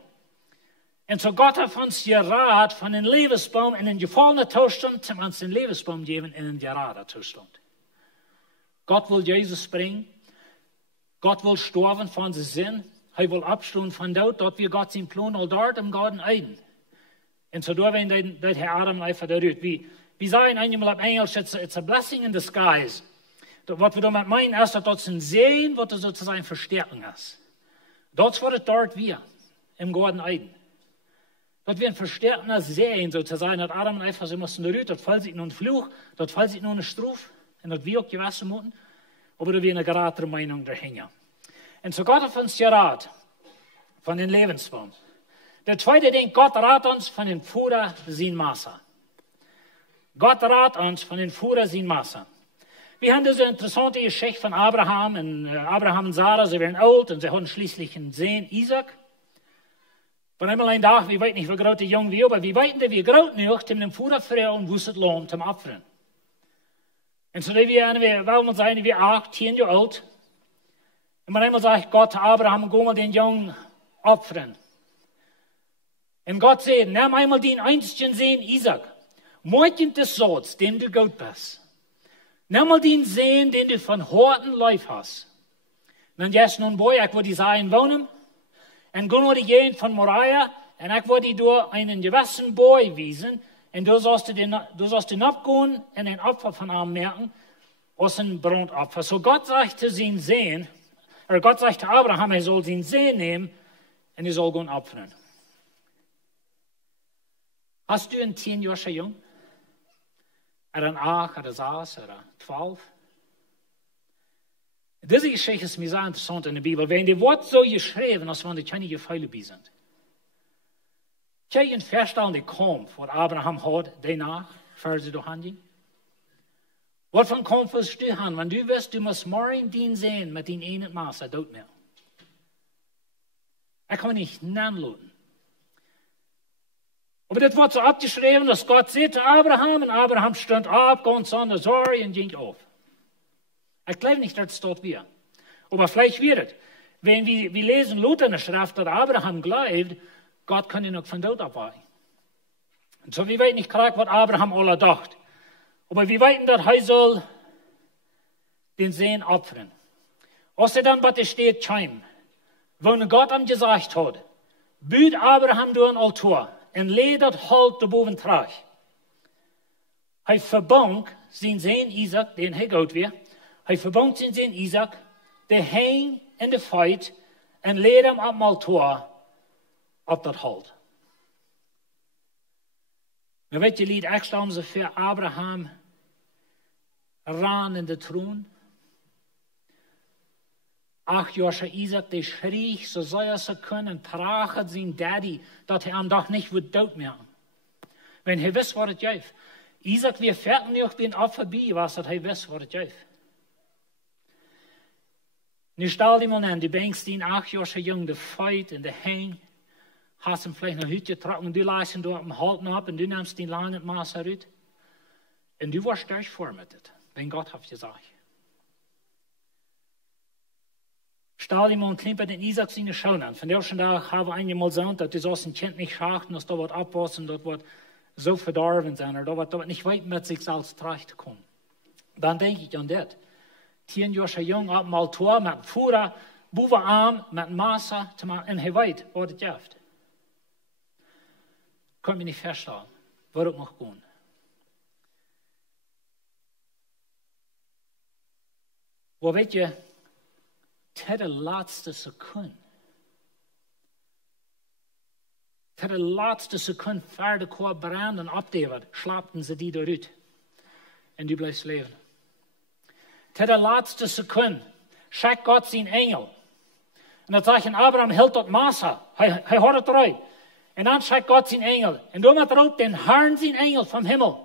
En zo God heeft ons geraad van een levensboom in een gevallene toestand, zum ons een levensboom geven in een gerade toestand. God wil Jezus brengen. God wil sterven van zijn zin. Hij wil opstaan van dood, dat we God zijn plan al daar im Garten Eden. En zo doen we dat Herr Adam einfach daaruit. We zeggen eenmaal op Engels, it's a blessing in disguise. Wat we damit meinen, ist, dat is een zegen, wat er sozusagen versterken is. Dat is wat het dort weer, im Garten Eden. Dat wir ein verstärkender Sehen sozusagen, dass Adam und Eva, sie mussten darüber, das fällt sich nur ein Fluch, das fällt sich nur eine Struf, und das wir auch gewassen müssen, aber da wir eine gerade Meinung dahinter. Und so Gott hat uns geraten von den Lebensbaum. Der zweite Ding, Gott rat uns von den Fuder sein Maße. Gott rat uns von den Fuder sein Maße. Wir haben diese interessante Geschichte von Abraham und Sarah, sie werden alt und sie haben schließlich einen Sohn, Isaac. Van eenmaal een dag, wie weet niet hoe groot de jong wie, maar wie weten dat we groot genoeg om een voeder vrouwen woest het loon te offeren. En zo dat we wel zijn, we 8, 10 jaar oud. En maar eenmaal zegt God te Abraham, go maar den jong offeren. En God zei, neem eenmaal den einzigen Sohn Isaac, morgen des Sohns, dem du gut bist. Neem maar den Sohn, den du von harten Leib hast. En dan jest nun boy, ik wil die zijn wonen. En gaan we die gegend van Moriah, en ik wil die door een gewassen boy wijzen, en du sollst den abgehen en een Opfer van aanmerken, als een brandopfer. So Gott sagt zu sein Sohn, Gott sagt zu Abraham, er soll sein Sohn nehmen, en er soll gaan opfern. Hast du een 10-jarige jong? Een 8, een 6, een 12? Diese Geschichte ist mir sehr interessant in der Bibel. Wenn die Wort so geschrieben, als wenn die keine Gefeile bei sind. Kijk een verstellen die komt, wat Abraham had daarna, voor ze door handen. Wat van komt willst du haben, wenn du wirst, du musst morgen dien sehen, mit den einen Maß, dood mehr. Er kann nicht nanlaten. Aber das wird so abgeschrieben, dass Gott sagt zu Abraham, und Abraham stand auf, ganz an der Sorge und ging auf. Ich glaube nicht, dass es dort wird. Aber vielleicht wird es. Wenn wir lesen Luther in der Schrift, dass Abraham glaubt, Gott kann ihn noch von dort abweichen. Und so, wir wissen nicht gerade, was Abraham alle dacht. Aber wir wissen, dass er soll den Sohn opfern. Als er dann, was steht, kam, wo Gott ihm gesagt hat, büht Abraham durch ein Altar und legt das Halt daarboven terug. Er verband zijn Sohn Isaac, den hij Gott weer, hij verband zijn Sohn Isaac, de heen en de feit, en leed hem op het altaar op dat halt. Maar weet je, lied, ik stel ze voor Abraham ran in de troon. 8-jarige Isaac, die schrie, so sehr ze kunnen, trage zijn daddy, dat hij hem doch niet wordt doodmerken. Wenn hij wist wat het geeft. Isaac weer fertig nog bij een offer bij was, dat hij wist wat het geeft. Nu stel die man aan, die bengst die 8-jarige jong, de feit en de heng, hast hem vielleicht nog uitgetrokken, du laat hem door hem halten op, en du nimmst die lange maas eruit. En du warst sterk voor met het, wenn Gott heeft gezegd. Stel die man klimpert den Isaac seine Schauen an. Von der ersten Tag haben wir einmal gesagt, dass das ein Kind nicht schachten, dass da was abpassen, dass was so verdorben sein, oder da was nicht weit mit sich selbst zurechtkommen. Dann denke ich an das. 10-jarige Jung auf dem Altar mit dem Fuhrer, Bubenarm, mit dem Maße, und er weiß, was es gibt. Kann mich nicht feststellen, was es noch gehen. Wo weet je, tot de laatste seconde. Tot de laatste seconde voor de koor branden opdeven, slapten ze die eruit. En du blijft leven. Tot de laatste seconde schickt Gott zijn engel. En dan zegt Abraham, hield dat Massa. Hij had het eruit. Und dann schickt Gott sein Engel. Und da macht drauf den Herrn sein Engel vom Himmel.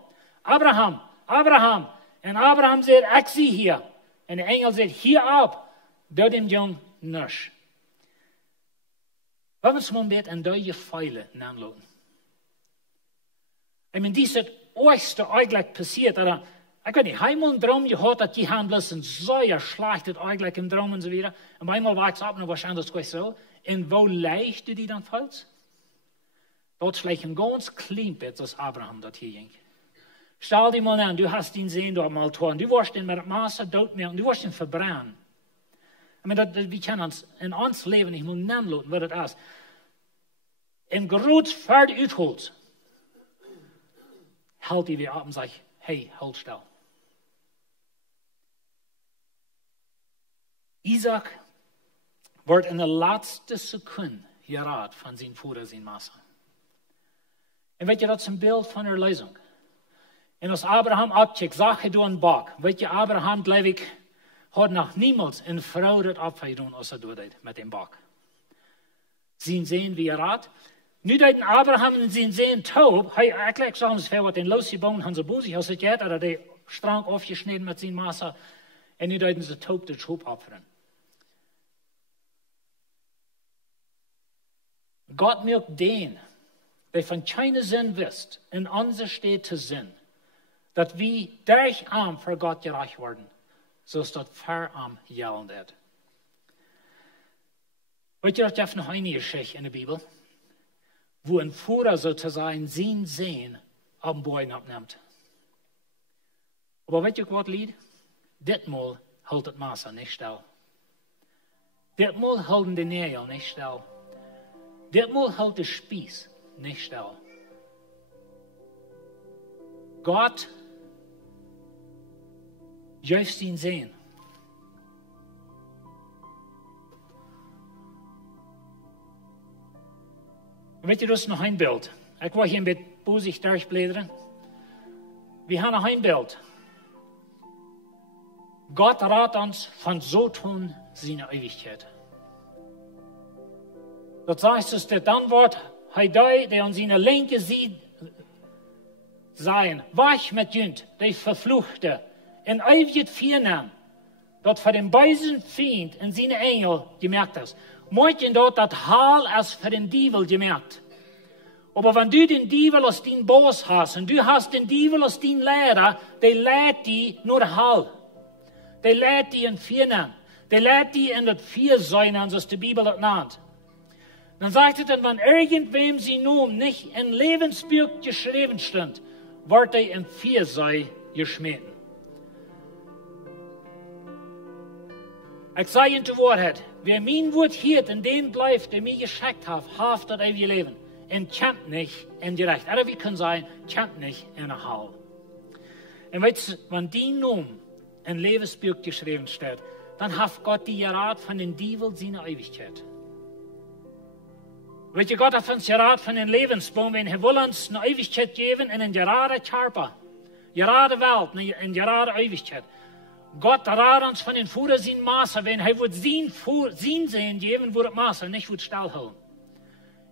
Abraham, Abraham. Und Abraham sagt, ich sehe hier. Und der Engel sagt, hier ab. Da dem Jungen nicht. Wat is moment en daar je feilen aanlopen? Ik meine, dies het ooitste eigenlijk passiert. Oder, ik weet niet, eenmaal een droom gehad dat je hem een zeer slecht het eigenlijk im droom en zo weer. En eenmaal waakt op en waarschijnlijk is zo. En wo leicht du die dan valt? Dort schleicht een ganz klein beetje als Abraham dat hier ging. Stel die mal aan, du hast ihn sehen dort mal toren. Du wirst ihn mit dem Maße doodmerken, du wirst ihn verbrennen. Ich meine, wir können uns in ons leven nicht mehr aanlopen wat het is. En groot verder uitholt, hält hij weer ab en zegt, hey, halt stil. Isaac wordt in de laatste seconde geraad van zijn vader, zijn massa. En weet je, dat is een beeld van Erleesunk. En als Abraham abcheckt, zag hij door een bak. Weet je, Abraham, geloof ik, had nog niemals een vrouw dat afgedaan als hij dat deed met een bak. Zien sehen wie raad. Nu dat Abraham in zijn zeen taub, hij erklärt soms veel wat in losgebogen han ze boezig als het gaat, dat hij strak afgesneden met zijn massa. En nu dat ze taub de troep opferen. Gott merkt den, der von keine Sinn wisst, in onze steht te zin, dat wie durch arm voor Gott gerecht worden, so ist dat ver arm jelen dat. Weet je dat je nog een Geschichte in de Bibel, wo ein Führer sozusagen sein Sehen am Boden abnimmt. Aber weet je wat lied? Ditmaal hält het Maße nicht still. Ditmaal halten die Nägel nicht still. Ditmaal hält der Spieß nicht still. Gott juist zijn Sehen. Weet je, dat is nog een beeld. Ik wil hier een beetje boezig durchbladeren. We hebben nog een beeld. Gott raadt ons van zo tun zijn eeuwigheid. Dat zegt dus dat dan wordt hij die aan zijn linker ziet zijn. Weg met junt, die vervloekte. En eeuwigheid viernaam. Dat voor den bösen Feind en zijn engel gemerkt is. Morgen dort dat Hal als für den Diebel gemerkt. Aber wenn du den Diebel als dein Boss hast und du hast den Diebel als dein Lehrer, der lehrt die nur Hal. Der lehrt die in Viernamen. Der lehrt die in das Viersäulen, so die Bibel das nennt. Dann sagt es dann, wenn irgendwem sie nun nicht in Lebensbuch geschrieben stand, wird er in Viersäu geschmeten. Ich sage Ihnen die Wahrheit. Wer mein Wort hört und den bleibt, der mich geschickt hat, haft das ewige Leben. Und kämpft nicht in die Recht. Oder wie können sagen, kämpft nicht in der Hall. Und weißt du, wenn die Nomen in Lebensbuch geschrieben steht, dann hat Gott die Rat von den Diebel seiner Ewigkeit. Weißt du, Gott hat uns Rat von den Lebensbaum, wenn er will uns eine Ewigkeit geben in eine gerade Körper, gerade Welt, in gerade Ewigkeit. Gott raadt uns von den Fuder sein Maße, wenn er wird sein Sehen geben, wird Maße nicht wird stillhalten.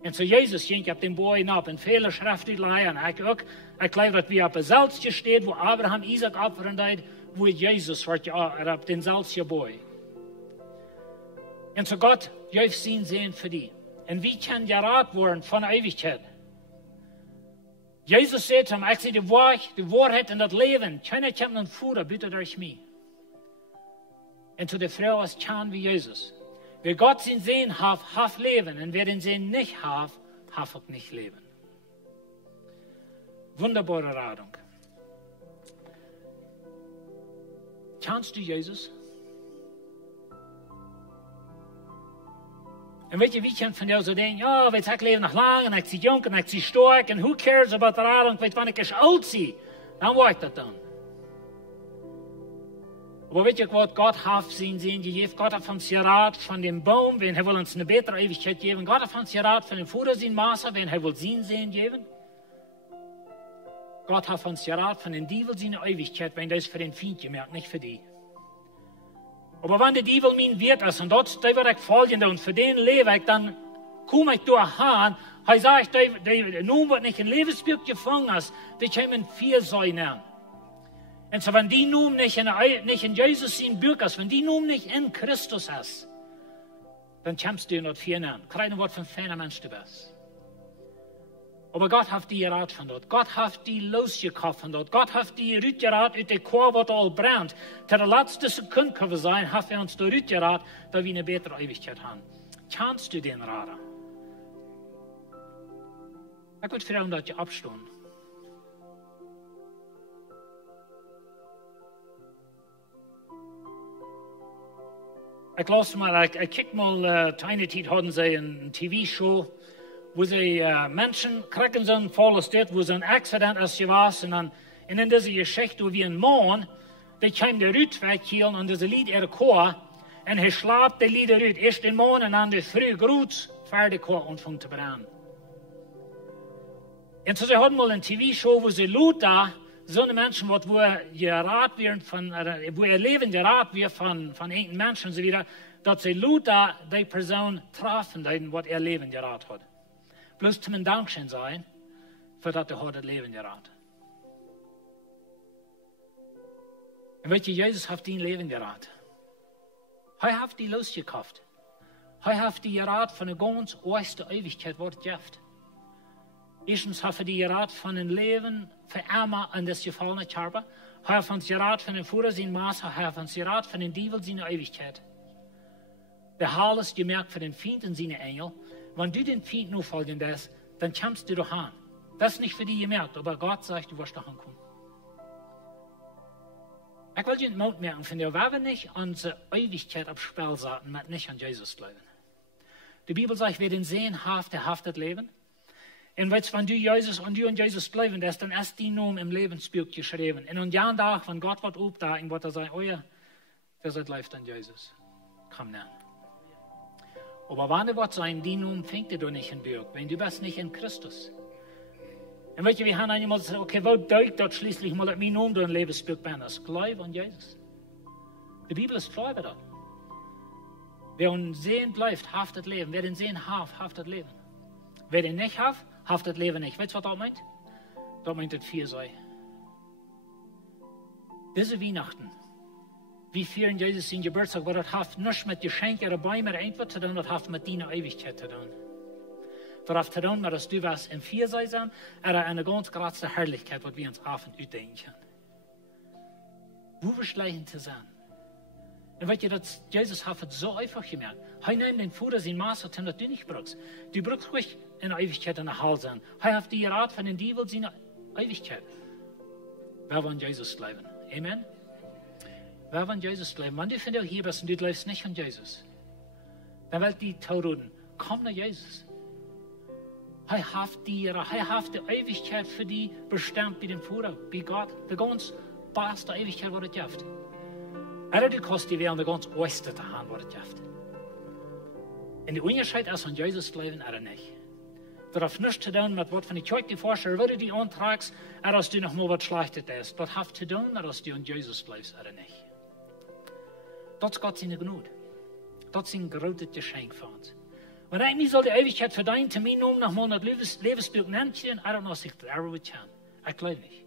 Und so Jesus ging auf den Boden ab, in viele Schriftstellen, ich glaube, dass wir auf der Salzje steht, wo Abraham Isaac opfern deed, wo Jesus wird auf den Salzje Boy. Und so Gott gibt sein Sehen für die. Und wie kann gerat worden von der Ewigkeit? Jesus sagt ihm, ich sehe die Wahrheit und das Leben. Keiner kommt einen Fuder, bitte durch mich. Und zu der Frau ist kann wie Jesus. Wer Gott sein Sehen hat Leben. Und wer den Sehen nicht hat auch nicht Leben. Wunderbare Radung. Kannst du Jesus? Und weet je, wie kan van jou zo denken, ja, weet je, ik leef nog lang en ik zie jong en ik zie sterk en who cares about de Radung, weet je, wanneer ik oud zie, dan wordt dat dan. Aber weet je wat Gott hat sein Sehen gegeben? Gott hat uns gerat von dem Baum, wenn er will uns eine bessere Ewigkeit geben. Gott hat uns gerat von dem Fuder sein Maße, wenn er will sein Sehen geben. Gott hat uns gerat von den Diebel seine Ewigkeit, wenn das für den Feind gemerkt, nicht für die. Aber wenn der Diebel mein Wirt ist, und dort wird ich folgende, und für den lebe ich, dann komme ich durch Hahn, Er sagt, nun wird nicht ein Lebensbuch gefangen hast, die kommen 4 sein. Und so, wenn die nun nicht in Jesus sein Buch hast, wenn die nun nicht in Christus hast, dann kommst du nicht 4 nehmen. Kein Wort von feiner Mensch du bist. Aber Gott hat die geraten von dort. Gott hat die losgekauft von dort. Gott hat die rausgeraten aus der Chor, was all brennt. Zu der letzten Sekunde können wir sein, hat uns da rausgeraten, dass wir eine bessere Ewigkeit haben. Kannst du den raten? Ich würde fragen, dass je abstehen. Ich las mal, ich kijk mal, eine Zeit hatten sie eine TV-Show, wo sie Menschen kriegen so ein volles Stadt, wo so ein Accident ist gewesen. Und in dieser Geschichte, wo wir ein Mann, der kam der Rüt weghielten und diese Lied er Chor, und er schlaft der Lied Rüt, erst den Mann und dann der früh Gruß, fertig Chor und fängt zu brennen. Und so sie hatten mal eine TV-Show, wo sie laut da, so eine Menschen, wo gerat werden von, wo ihr Leben gerat wird von irgendeinem Menschen und so wieder, dass sie laut da die Person trafen, was ihr Leben gerat hat. Bloß zum Dankeschön sein, für das er das Leben gerat. Und weißt du, Jesus hat dein Leben gerat. Er hat die losgekauft. Er hat die gerat von der ganz ersten Ewigkeit, was es gibt. Erstens hat er die gerat von einem Leben für Arme an das gefallene Körper. Er hat uns gerat von dem Führer sein Maß. Er hat uns gerat von dem Teufel seine Ewigkeit. Der Heil ist gemerkt für den Feind und seine Engel. Wenn du den Feind nur folgen lässt, dann kommst du doch an. Das ist nicht für die gemerkt, aber Gott sagt, du wirst doch ankommen. Ich will dir den Mund merken, von der wir nicht unsere Ewigkeit auf Spiel setzen, mit nicht an Jesus glauben. Die Bibel sagt, wer den Sehen hat, der haftet Leben. Und wenn du an Jesus glauben lässt, dann ist die Nomen im Lebensbuch geschrieben. Und an jeden Tag, wenn Gott wird aufdagen, wird er sagen, oh ja, wer seid läuft an Jesus? Komm näher. Aber wann er wird sein, die Nomen fängt er nicht in Buch, wenn du bist nicht in Christus. Und weißt du, wir haben einmal gesagt, okay, wo deutet das schließlich mal, dass mein Name ein Lebensbuch bin? Das Glaube an Jesus. Die Bibel ist klar über das. Wer an Sehen läuft, haftet Leben. Wer den Sehen hat, haftet Leben. Wer den nicht hat, haftet Leben nicht. Weißt du, was das meint? Das meint das 4 sei. Diese Weihnachten, wie feiern Jesus seinen Geburtstag, weil das hat nichts mit Geschenken oder Bäumen oder irgendwas zu tun, das hat mit deiner Ewigkeit zu tun. Das hat zu tun, dass du was im 4 sei sein, oder eine ganz große Herrlichkeit, was wir uns Abend ausdenken können. Wo wir schleichen zu sein. Und weißt du, dass Jesus hat es so einfach gemerkt. Er nimmt den Futter, sein Maß, das du nicht brauchst. Du brauchst ruhig in der Ewigkeit in der Hall sein. Er hat die Rat von den Teufel seine Ewigkeit. Wer will an Jesus bleiben? Amen? Wer will an Jesus bleiben? Wenn du von dir hier bist und du bleibst nicht an Jesus, dann wird die Tauruden, komm nach Jesus. Er hat die Ewigkeit für die bestimmt, bei dem Futter, bei Gott. Die ganz beste Ewigkeit, was es gibt. Er hat die Kost, die wir an der ganz Osten zu haben, was es gibt. Und die Unterschied ist, an Jesus bleiben oder nicht. Das hat nichts zu tun mit was von der Kirche vorstellt, würde die antragst, dass du noch mal was Schlechtes ist. Das hat zu tun, dass du an Jesus bleibst oder nicht. Das ist Gott seine Gnade. Das ist ein großes Geschenk für uns. Wenn ich mich soll die Ewigkeit für deinen Termin noch mal das Lebensbild nennen, I don't know, ich glaube nicht. Ich glaube nicht.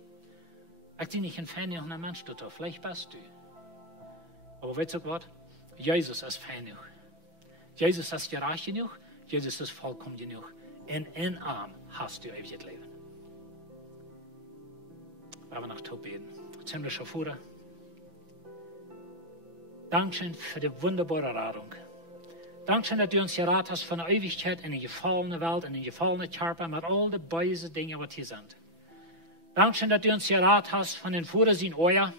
Ich sehe nicht ein Fan von einem Menschen, vielleicht bist du. Aber weißt du was? Jesus ist fein genug. Jesus ist gerecht genug. Jesus ist vollkommen genug. In Arm hast du ewiges Leben. Wir haben noch zu beten. Ziemlich schon vor. Dankeschön für die wunderbare Radung. Dankeschön, dass du uns geraten hast von der Ewigkeit in die gefallene Welt, in den gefallenen Körper, mit all den bösen Dingen, die hier sind. Dankeschön, dass du uns geraten hast von den Vordersehen Euer.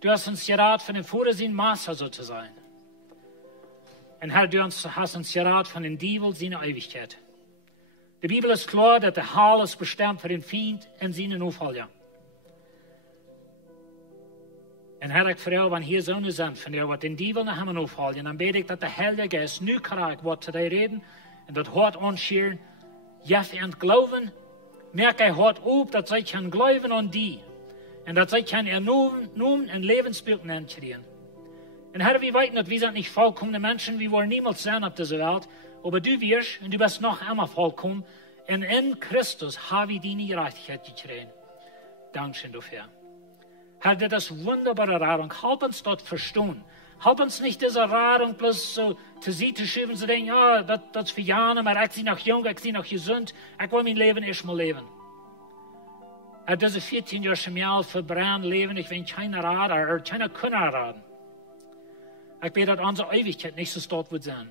Du hast uns geraten von den Vordersehen Maße so zu sein. Und Herr, du hast uns geraten von den Teufel seiner Ewigkeit. Die Bibel ist klar, dass der Heil ist bestimmt für den Feind und seine Nachfolger. Und Herr, ich frage, wenn hier so eine sind, von der, was den Teufel nach Himmel aufhalten, dann bete ich, dass der Heilige Geist nu kriegt, was zu dir reden, und das Hort anschieren, ja, und glauben, merke ich Hort auf, dass ich kann glauben an die, und dass ich kann nun ein Lebensbild nennen kriegen. Und Herr, wir wissen, dass wir sind nicht vollkommene Menschen, wir wollen niemals sein auf dieser Welt, aber du wirst, und du bist noch einmal vollkommen, Und in Christus habe ich deine Gerechtigkeit gekriegt. Dankeschön dafür. Herr, das ist wunderbare Radung. Help uns dort verstehen. Help uns nicht diese Radung bloß so zu Seite schieben und zu denken, ja, das ist für Jahre, aber ich bin noch jung, ich bin noch gesund, ich will mein Leben erstmal leben. Herr, diese 14 Jahre Schmial verbrannt leben, ich will keine Radar oder keine Könner raten. Ich bete, dass unsere Ewigkeit nicht so dort wird sein.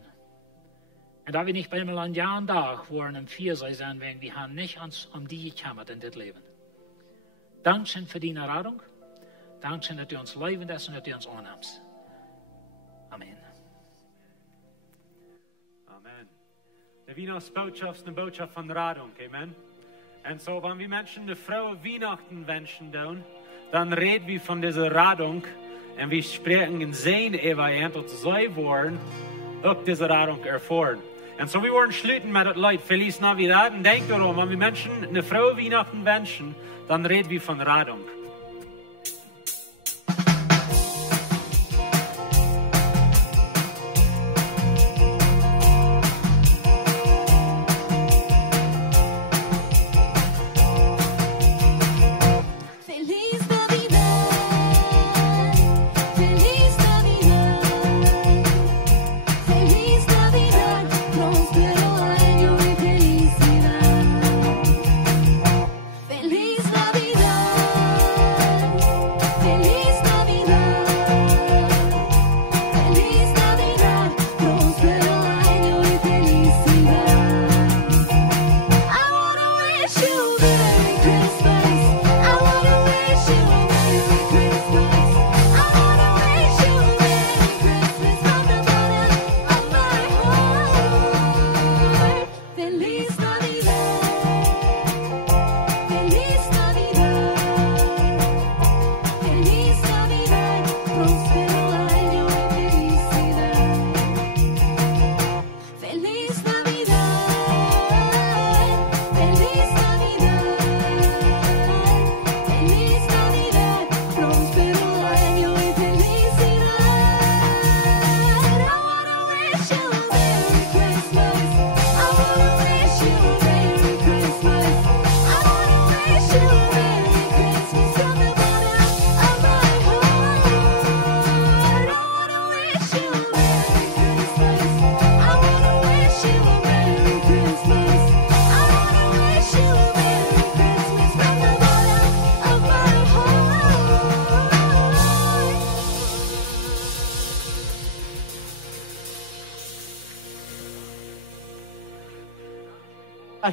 Und da wir nicht bei einem an Jahren da, wo wir in einem Viersei sein werden, wir haben nicht uns um die gekümmert in das Leben. Dankeschön für deine Radung. Dankeschön, dass du uns leben lässt und dass du uns annimmst. Amen. Amen. Die Weihnachtsbotschaft ist eine Botschaft von Radung. Amen. Und so, wenn wir Menschen eine frohe Weihnachten wünschen, dann reden wir von dieser Radung und wir sprechen in sein Evangelium, dass sie wollen, auch diese Radung erfahren. Und so, wir wollen schließen mit das Lied Feliz Navidad und denkt darum, wenn wir Menschen eine frohe Weihnachten wünschen, dann reden wir von Radung.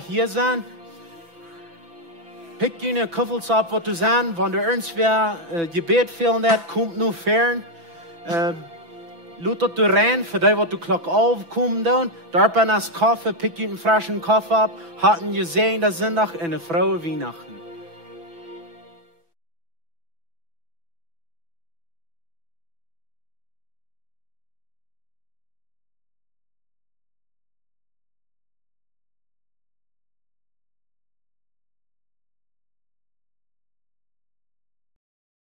Hier sein. Pick je een kuffels op wat du zijn, wanneer er eens weer gebed veel net, komt nu fern. Laat dat du rein, voor die wat du klok aufkomen doen. Daar ben als Kaffee, pick je een frischen Kaffee op, hatten je zijn dat zondag en een frohe Weihnachten.